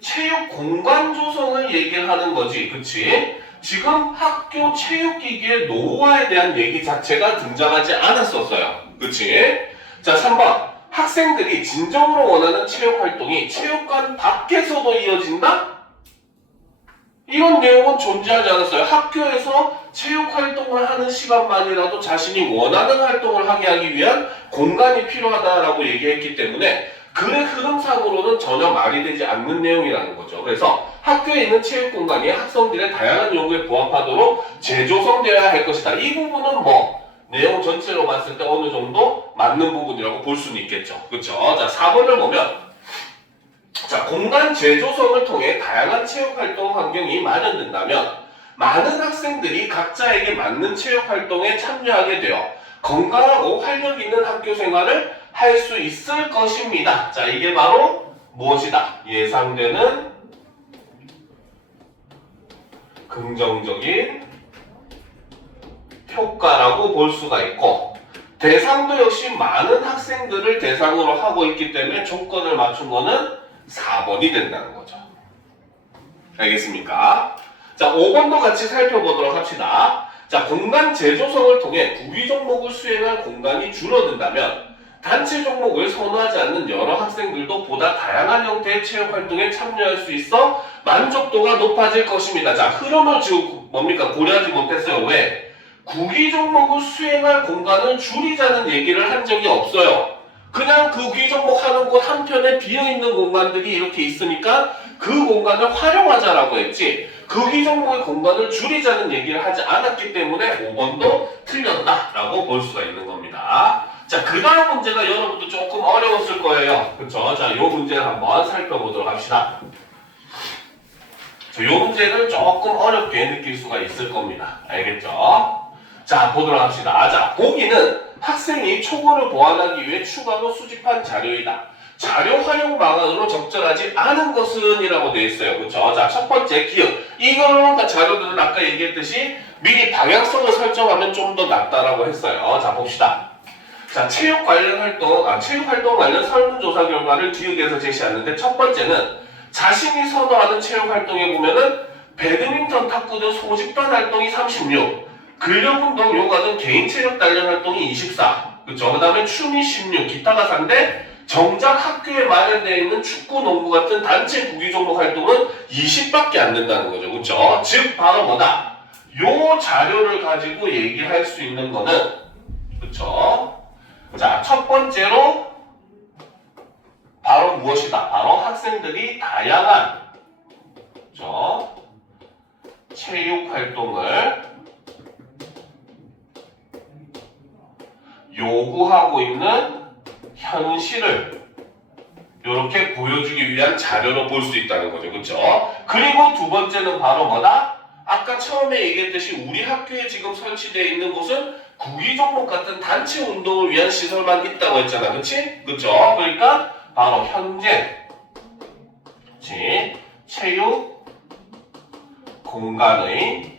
체육 공간 조성을 얘기를 하는 거지. 그치? 지금 학교 체육기기의 노후화에 대한 얘기 자체가 등장하지 않았었어요. 그치? 자, 3번. 학생들이 진정으로 원하는 체육활동이 체육관 밖에서도 이어진다? 이런 내용은 존재하지 않았어요. 학교에서 체육활동을 하는 시간만이라도 자신이 원하는 활동을 하게 하기 위한 공간이 필요하다라고 얘기했기 때문에 글의 흐름상으로는 전혀 말이 되지 않는 내용이라는 거죠. 그래서 학교에 있는 체육공간이 학생들의 다양한 요구에 부합하도록 재조성되어야 할 것이다. 이 부분은 내용 전체로 봤을 때 어느 정도 맞는 부분이라고 볼 수는 있겠죠. 그렇죠? 자, 4번을 보면 자, 공간 재조성을 통해 다양한 체육활동 환경이 마련된다면 많은 학생들이 각자에게 맞는 체육활동에 참여하게 되어 건강하고 활력 있는 학교 생활을 할 수 있을 것입니다. 자, 이게 바로 무엇이다? 예상되는 긍정적인 효과라고 볼 수가 있고, 대상도 역시 많은 학생들을 대상으로 하고 있기 때문에 조건을 맞춘 거는 4번이 된다는 거죠. 알겠습니까? 자, 5번도 같이 살펴보도록 합시다. 자, 공간 재조성을 통해 구기 종목을 수행할 공간이 줄어든다면 단체 종목을 선호하지 않는 여러 학생들도 보다 다양한 형태의 체육 활동에 참여할 수 있어 만족도가 높아질 것입니다. 자, 흐름을 지금 뭡니까? 고려하지 못했어요. 왜? 구기 종목을 수행할 공간을 줄이자는 얘기를 한 적이 없어요. 그냥 그 구기 종목 하는 곳 한편에 비어있는 공간들이 이렇게 있으니까 그 공간을 활용하자라고 했지, 그 구기 종목의 공간을 줄이자는 얘기를 하지 않았기 때문에 5번도 틀렸다라고 볼 수가 있는 겁니다. 자, 그 다음 문제가 여러분도 조금 어려웠을 거예요. 그쵸? 자, 요 문제를 한번 살펴보도록 합시다. 자, 요 문제는 조금 어렵게 느낄 수가 있을 겁니다. 알겠죠? 자, 보도록 합시다. 자, 보기는 학생이 초고를 보완하기 위해 추가로 수집한 자료이다. 자료 활용 방안으로 적절하지 않은 것은 이라고 되어 있어요. 그쵸? 자, 첫 번째 기억. 이런 자료들은 아까 얘기했듯이 미리 방향성을 설정하면 좀 더 낫다라고 했어요. 자, 봅시다. 자, 체육 활동 관련 설문조사 결과를 기억에서 제시하는데, 첫 번째는 자신이 선호하는 체육 활동에 보면은 배드민턴, 탁구 등 소집단 활동이 36, 근력운동, 요가 등 개인 체력 단련 활동이 24, 그쵸? 그 다음에 춤이 16, 기타가 4인데 정작 학교에 마련되어 있는 축구, 농구 같은 단체 구기 종목 활동은 20밖에 안 된다는 거죠. 그쵸? 즉, 바로 뭐다? 요 자료를 가지고 얘기할 수 있는 거는, 그쵸? 자, 첫 번째로 바로 무엇이다? 바로 학생들이 다양한, 그쵸? 체육 활동을 요구하고 있는 현실을 이렇게 보여주기 위한 자료로 볼 수 있다는 거죠. 그렇죠? 그리고 두 번째는 바로 뭐다? 아까 처음에 얘기했듯이 우리 학교에 지금 설치되어 있는 곳은 구기 종목 같은 단체 운동을 위한 시설만 있다고 했잖아. 그렇지? 그렇죠? 그러니까 바로 현재 체육 공간의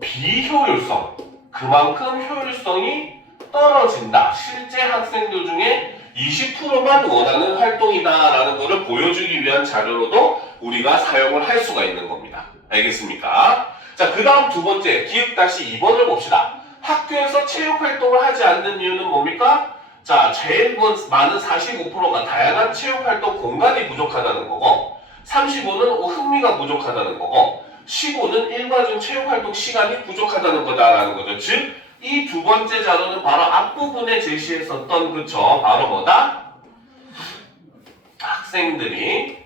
비효율성, 그만큼 효율성이 떨어진다. 실제 학생들 중에 20%만 원하는 활동이다라는 것을 보여주기 위한 자료로도 우리가 사용을 할 수가 있는 겁니다. 알겠습니까? 자, 그 다음 두 번째, 기억 다시 2번을 봅시다. 학교에서 체육 활동을 하지 않는 이유는 뭡니까? 자, 제일 많은 45%가 다양한 체육 활동 공간이 부족하다는 거고, 35는 흥미가 부족하다는 거고, 15는 일과중 체육 활동 시간이 부족하다는 거다라는 거죠. 즉, 이 두 번째 자료는 바로 앞부분에 제시했었던, 그쵸? 바로 뭐다? 학생들이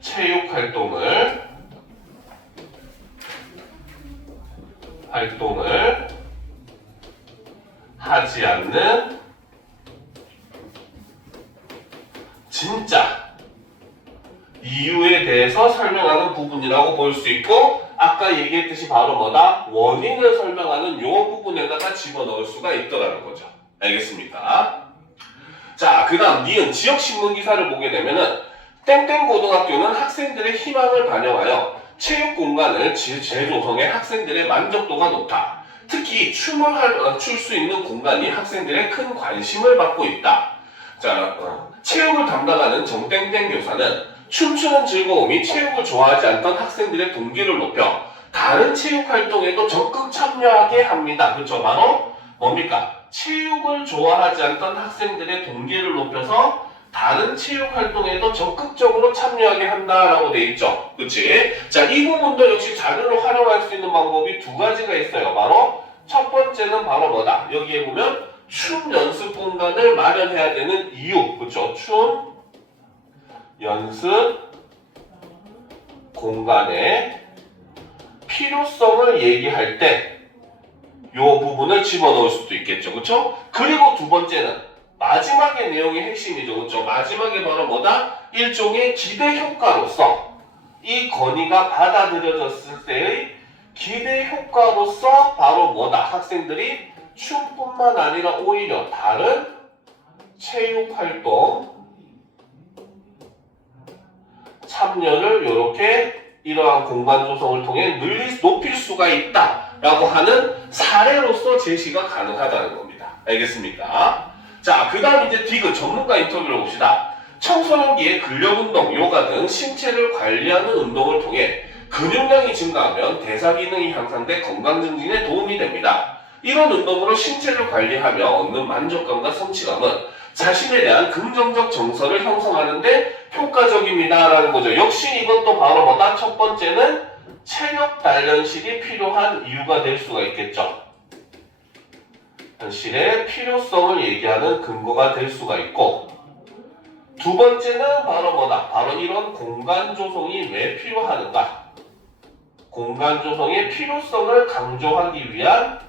체육 활동을 하지 않는 진짜 이유에 대해서 설명하는 부분이라고 볼 수 있고, 아까 얘기했듯이 바로 뭐다? 원인을 설명하는 요 부분에다가 집어넣을 수가 있더라는 거죠. 알겠습니까? 자, 그 다음 니은 지역신문 기사를 보게 되면은 땡땡 고등학교는 학생들의 희망을 반영하여 체육 공간을 재조성해 학생들의 만족도가 높다. 특히 춤을 출 수 있는 공간이 학생들의 큰 관심을 받고 있다. 자, 체육을 담당하는 정땡땡 교사는 춤추는 즐거움이 체육을 좋아하지 않던 학생들의 동기를 높여 다른 체육 활동에도 적극 참여하게 합니다. 그렇죠? 바로 뭡니까? 체육을 좋아하지 않던 학생들의 동기를 높여서 다른 체육 활동에도 적극적으로 참여하게 한다라고 돼 있죠. 그렇지? 자, 이 부분도 역시 자료를 활용할 수 있는 방법이 두 가지가 있어요. 바로 첫 번째는 바로 뭐다? 여기에 보면 춤 연습 공간을 마련해야 되는 이유. 그렇죠? 춤 연습 공간의 필요성을 얘기할 때 이 부분을 집어넣을 수도 있겠죠. 그렇죠? 그리고 두 번째는 마지막의 내용이 핵심이죠. 그렇죠? 마지막에 바로 뭐다? 일종의 기대 효과로서 이 건의가 받아들여졌을 때의 기대 효과로서 바로 뭐다? 학생들이 춤뿐만 아니라 오히려 다른 체육활동 참여를 이렇게 이러한 공간 조성을 통해 높일 수가 있다라고 하는 사례로서 제시가 가능하다는 겁니다. 알겠습니까? 자, 그 다음 이제 디귿 전문가 인터뷰를 봅시다. 청소년기에 근력운동, 요가 등 신체를 관리하는 운동을 통해 근육량이 증가하면 대사 기능이 향상돼 건강 증진에 도움이 됩니다. 이런 운동으로 신체를 관리하며 얻는 만족감과 성취감은 자신에 대한 긍정적 정서를 형성하는데 효과적입니다라는 거죠. 역시 이것도 바로 뭐다? 첫 번째는 체력 단련실이 필요한 이유가 될 수가 있겠죠. 단련실의 필요성을 얘기하는 근거가 될 수가 있고, 두 번째는 바로 뭐다? 바로 이런 공간 조성이 왜 필요하는가? 공간 조성의 필요성을 강조하기 위한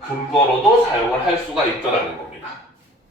근거로도 사용을 할 수가 있더라는 겁니다.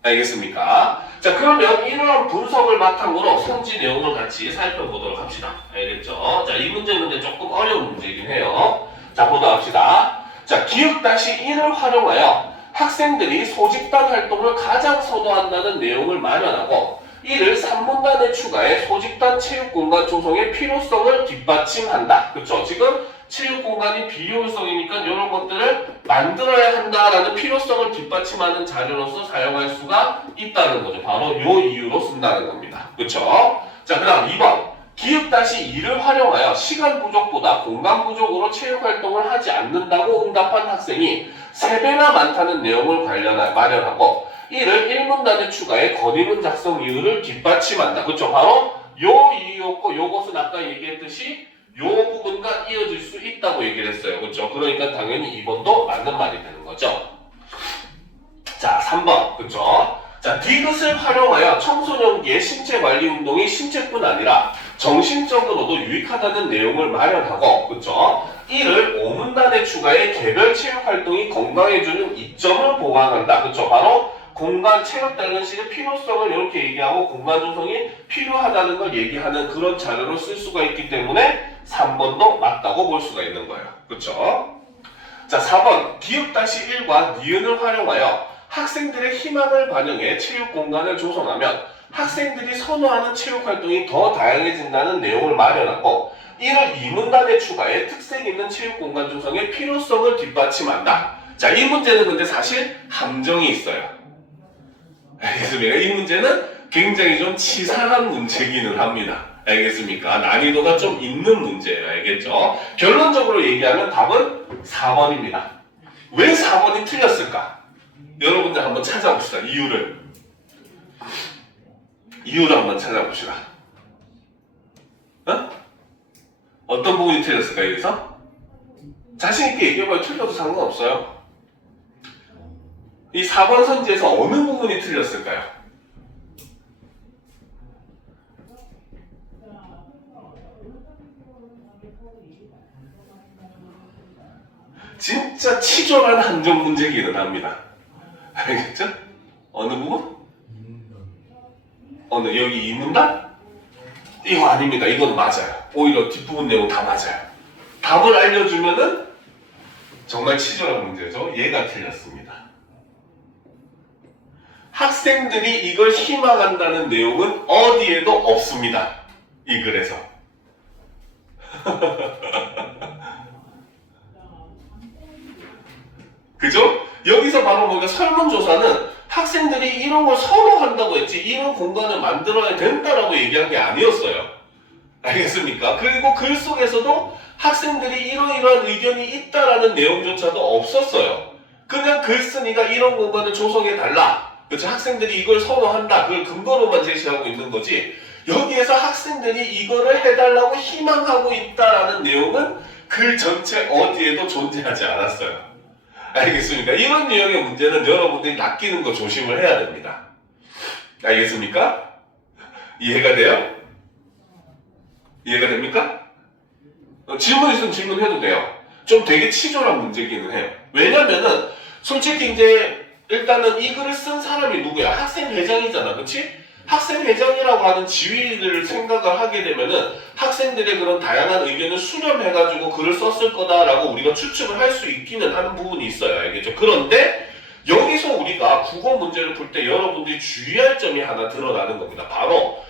알겠습니까? 자, 그러면 이러한 분석을 바탕으로 성지 내용을 같이 살펴보도록 합시다. 알겠죠? 자, 이 문제는 조금 어려운 문제이긴 해요. 자, 보도록 합시다. 자, 기역-1을 활용하여 학생들이 소집단 활동을 가장 선호한다는 내용을 마련하고 이를 3문단에 추가해 소집단 체육공간 조성의 필요성을 뒷받침한다. 그렇죠? 지금 체육공간이 비효율성이니까 이런 것들을 만들어야 한다라는 필요성을 뒷받침하는 자료로서 사용할 수가 있다는 거죠. 바로 이 이유로 쓴다는 겁니다. 그렇죠? 자, 그 다음 2번. 기역-2를 활용하여 시간 부족보다 공간 부족으로 체육활동을 하지 않는다고 응답한 학생이 3배나 많다는 내용을 마련하고 이를 1문단에 추가해 건의문 작성 이유를 뒷받침한다. 그렇죠? 바로 요 이유였고 요것은 아까 얘기했듯이 요 부분과 이어질 수 있다고 얘기를 했어요. 그렇죠? 그러니까 당연히 2번도 맞는 말이 되는 거죠. 자, 3번. 그렇죠? 자, 디귿을 활용하여 청소년기의 신체 관리 운동이 신체뿐 아니라 정신적으로도 유익하다는 내용을 마련하고, 그렇죠? 이를 5문단에 추가해 개별 체육 활동이 건강해주는 이점을 보강한다. 그렇죠? 바로 공간 체력 단련실의 필요성을 이렇게 얘기하고 공간 조성이 필요하다는 걸 얘기하는 그런 자료로 쓸 수가 있기 때문에 3번도 맞다고 볼 수가 있는 거예요. 그렇죠? 자, 4번. 기역-1과 니은을 활용하여 학생들의 희망을 반영해 체육 공간을 조성하면 학생들이 선호하는 체육 활동이 더 다양해진다는 내용을 마련하고 이를 2문단에 추가해 특색 있는 체육 공간 조성의 필요성을 뒷받침한다. 자, 이 문제는 근데 사실 함정이 있어요. 알겠습니까? 이 문제는 굉장히 좀 치사한 문제기는 합니다. 알겠습니까? 난이도가 좀 있는 문제예요. 알겠죠? 결론적으로 얘기하면 답은 4번입니다. 왜 4번이 틀렸을까? 여러분들 한번 찾아봅시다. 이유를 한번 찾아봅시다. 어떤 부분이 틀렸을까 여기서? 자신있게 얘기해봐요. 틀려도 상관없어요. 이 4번 선지에서 어느 부분이 틀렸을까요? 진짜 치졸한 함정 문제기는 합니다. 알겠죠? 어느 부분? 여기 2문단? 이거 아닙니다. 이건 맞아요. 오히려 뒷부분 내용 다 맞아요. 답을 알려주면은 정말 치졸한 문제죠. 얘가 틀렸습니다. 학생들이 이걸 희망한다는 내용은 어디에도 없습니다. 이 글에서. 그죠? 여기서 바로 뭔가 설문조사는 학생들이 이런 걸 선호한다고 했지 이런 공간을 만들어야 된다라고 얘기한 게 아니었어요. 알겠습니까? 그리고 글 속에서도 학생들이 이러이러한 의견이 있다라는 내용조차도 없었어요. 그냥 글쓴이가 이런 공간을 조성해달라. 그렇죠? 학생들이 이걸 선호한다. 그걸 근거로만 제시하고 있는 거지. 여기에서 학생들이 이거를 해달라고 희망하고 있다라는 내용은 글 전체 어디에도 존재하지 않았어요. 알겠습니까? 이런 유형의 문제는 여러분들이 낚이는 거 조심을 해야 됩니다. 알겠습니까? 이해가 돼요? 이해가 됩니까? 질문 있으면 질문해도 돼요. 좀 되게 치졸한 문제기는 해요. 왜냐면은 솔직히 이제 일단은 이 글을 쓴 사람이 누구야? 학생회장이잖아, 그치? 학생회장이라고 하는 지위를 생각을 하게 되면은 학생들의 그런 다양한 의견을 수렴해가지고 글을 썼을 거다라고 우리가 추측을 할 수 있기는 하는 부분이 있어요. 알겠죠? 그런데 여기서 우리가 국어 문제를 풀 때 여러분들이 주의할 점이 하나 드러나는 겁니다. 바로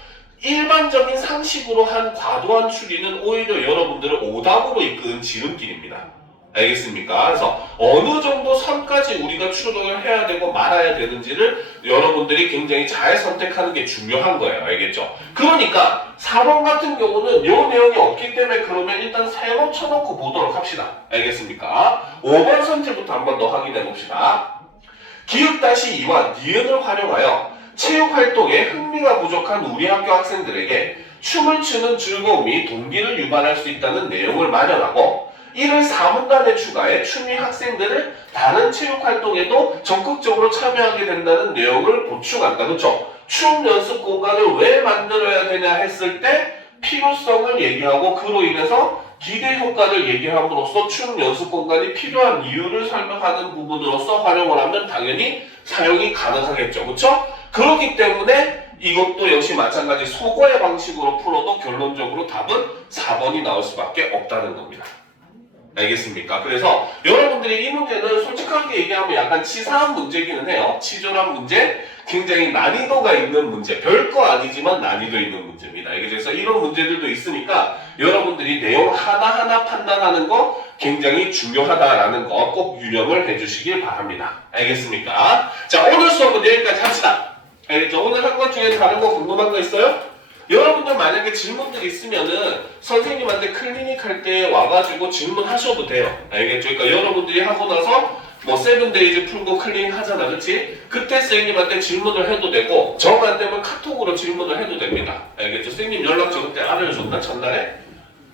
일반적인 상식으로 한 과도한 추리는 오히려 여러분들을 오답으로 이끄는 지름길입니다. 알겠습니까? 그래서 어느 정도 선까지 우리가 추론을 해야 되고 말아야 되는지를 여러분들이 굉장히 잘 선택하는 게 중요한 거예요. 알겠죠? 그러니까 4번 같은 경우는 이 내용이 없기 때문에 그러면 일단 세번 쳐놓고 보도록 합시다. 알겠습니까? 5번 선제부터 한 번 더 확인해 봅시다. 기역-2와 니은을 활용하여 체육활동에 흥미가 부족한 우리 학교 학생들에게 춤을 추는 즐거움이 동기를 유발할 수 있다는 내용을 마련하고 이를 4문단에 추가해 춤이 학생들을 다른 체육활동에도 적극적으로 참여하게 된다는 내용을 보충한다. 그렇죠? 춤 연습 공간을 왜 만들어야 되냐 했을 때 필요성을 얘기하고 그로 인해서 기대 효과를 얘기함으로써 춤 연습 공간이 필요한 이유를 설명하는 부분으로서 활용을 하면 당연히 사용이 가능하겠죠. 그렇죠? 그렇기 때문에 이것도 역시 마찬가지 소거의 방식으로 풀어도 결론적으로 답은 4번이 나올 수밖에 없다는 겁니다. 알겠습니까? 그래서 여러분들이 이 문제는 솔직하게 얘기하면 약간 치사한 문제기는 해요. 치졸한 문제, 굉장히 난이도가 있는 문제, 별거 아니지만 난이도 있는 문제입니다. 그래서 이런 문제들도 있으니까 여러분들이 내용 하나하나 판단하는 거 굉장히 중요하다라는 거 꼭 유념을 해주시길 바랍니다. 알겠습니까? 자, 오늘 수업은 여기까지 합시다. 알겠죠? 오늘 한 것 중에 다른 거 궁금한 거 있어요? 여러분들 만약에 질문들 있으면은 선생님한테 클리닉 할 때 와가지고 질문하셔도 돼요. 알겠죠? 그러니까 여러분들이 하고 나서 뭐 세븐데이즈 풀고 클리닉 하잖아, 그치? 그때 선생님한테 질문을 해도 되고 정 안 되면 카톡으로 질문을 해도 됩니다. 알겠죠? 선생님 연락처 그때 알려줬나? 전날에?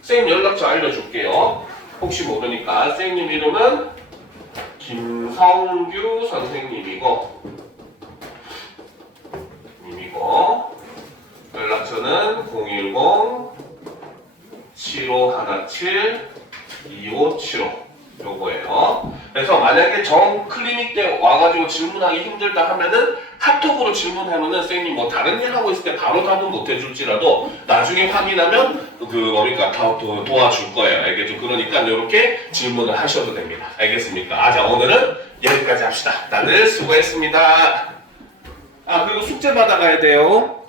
선생님 연락처 알려줄게요. 혹시 모르니까 선생님 이름은 김성규 선생님이고 연락처는 010-7517-2575 요거예요. 그래서 만약에 정 클리닉 때 와가지고 질문하기 힘들다 하면은 카톡으로 질문하면은 선생님 뭐 다른 일 하고 있을 때 바로 답은 못 해줄지라도 나중에 확인하면 그러니까 다 도와줄 거예요. 알겠죠? 그러니까 이렇게 질문을 하셔도 됩니다. 알겠습니까? 자, 오늘은 여기까지 합시다. 다들 수고했습니다. 아, 그리고 숙제 받아가야 돼요.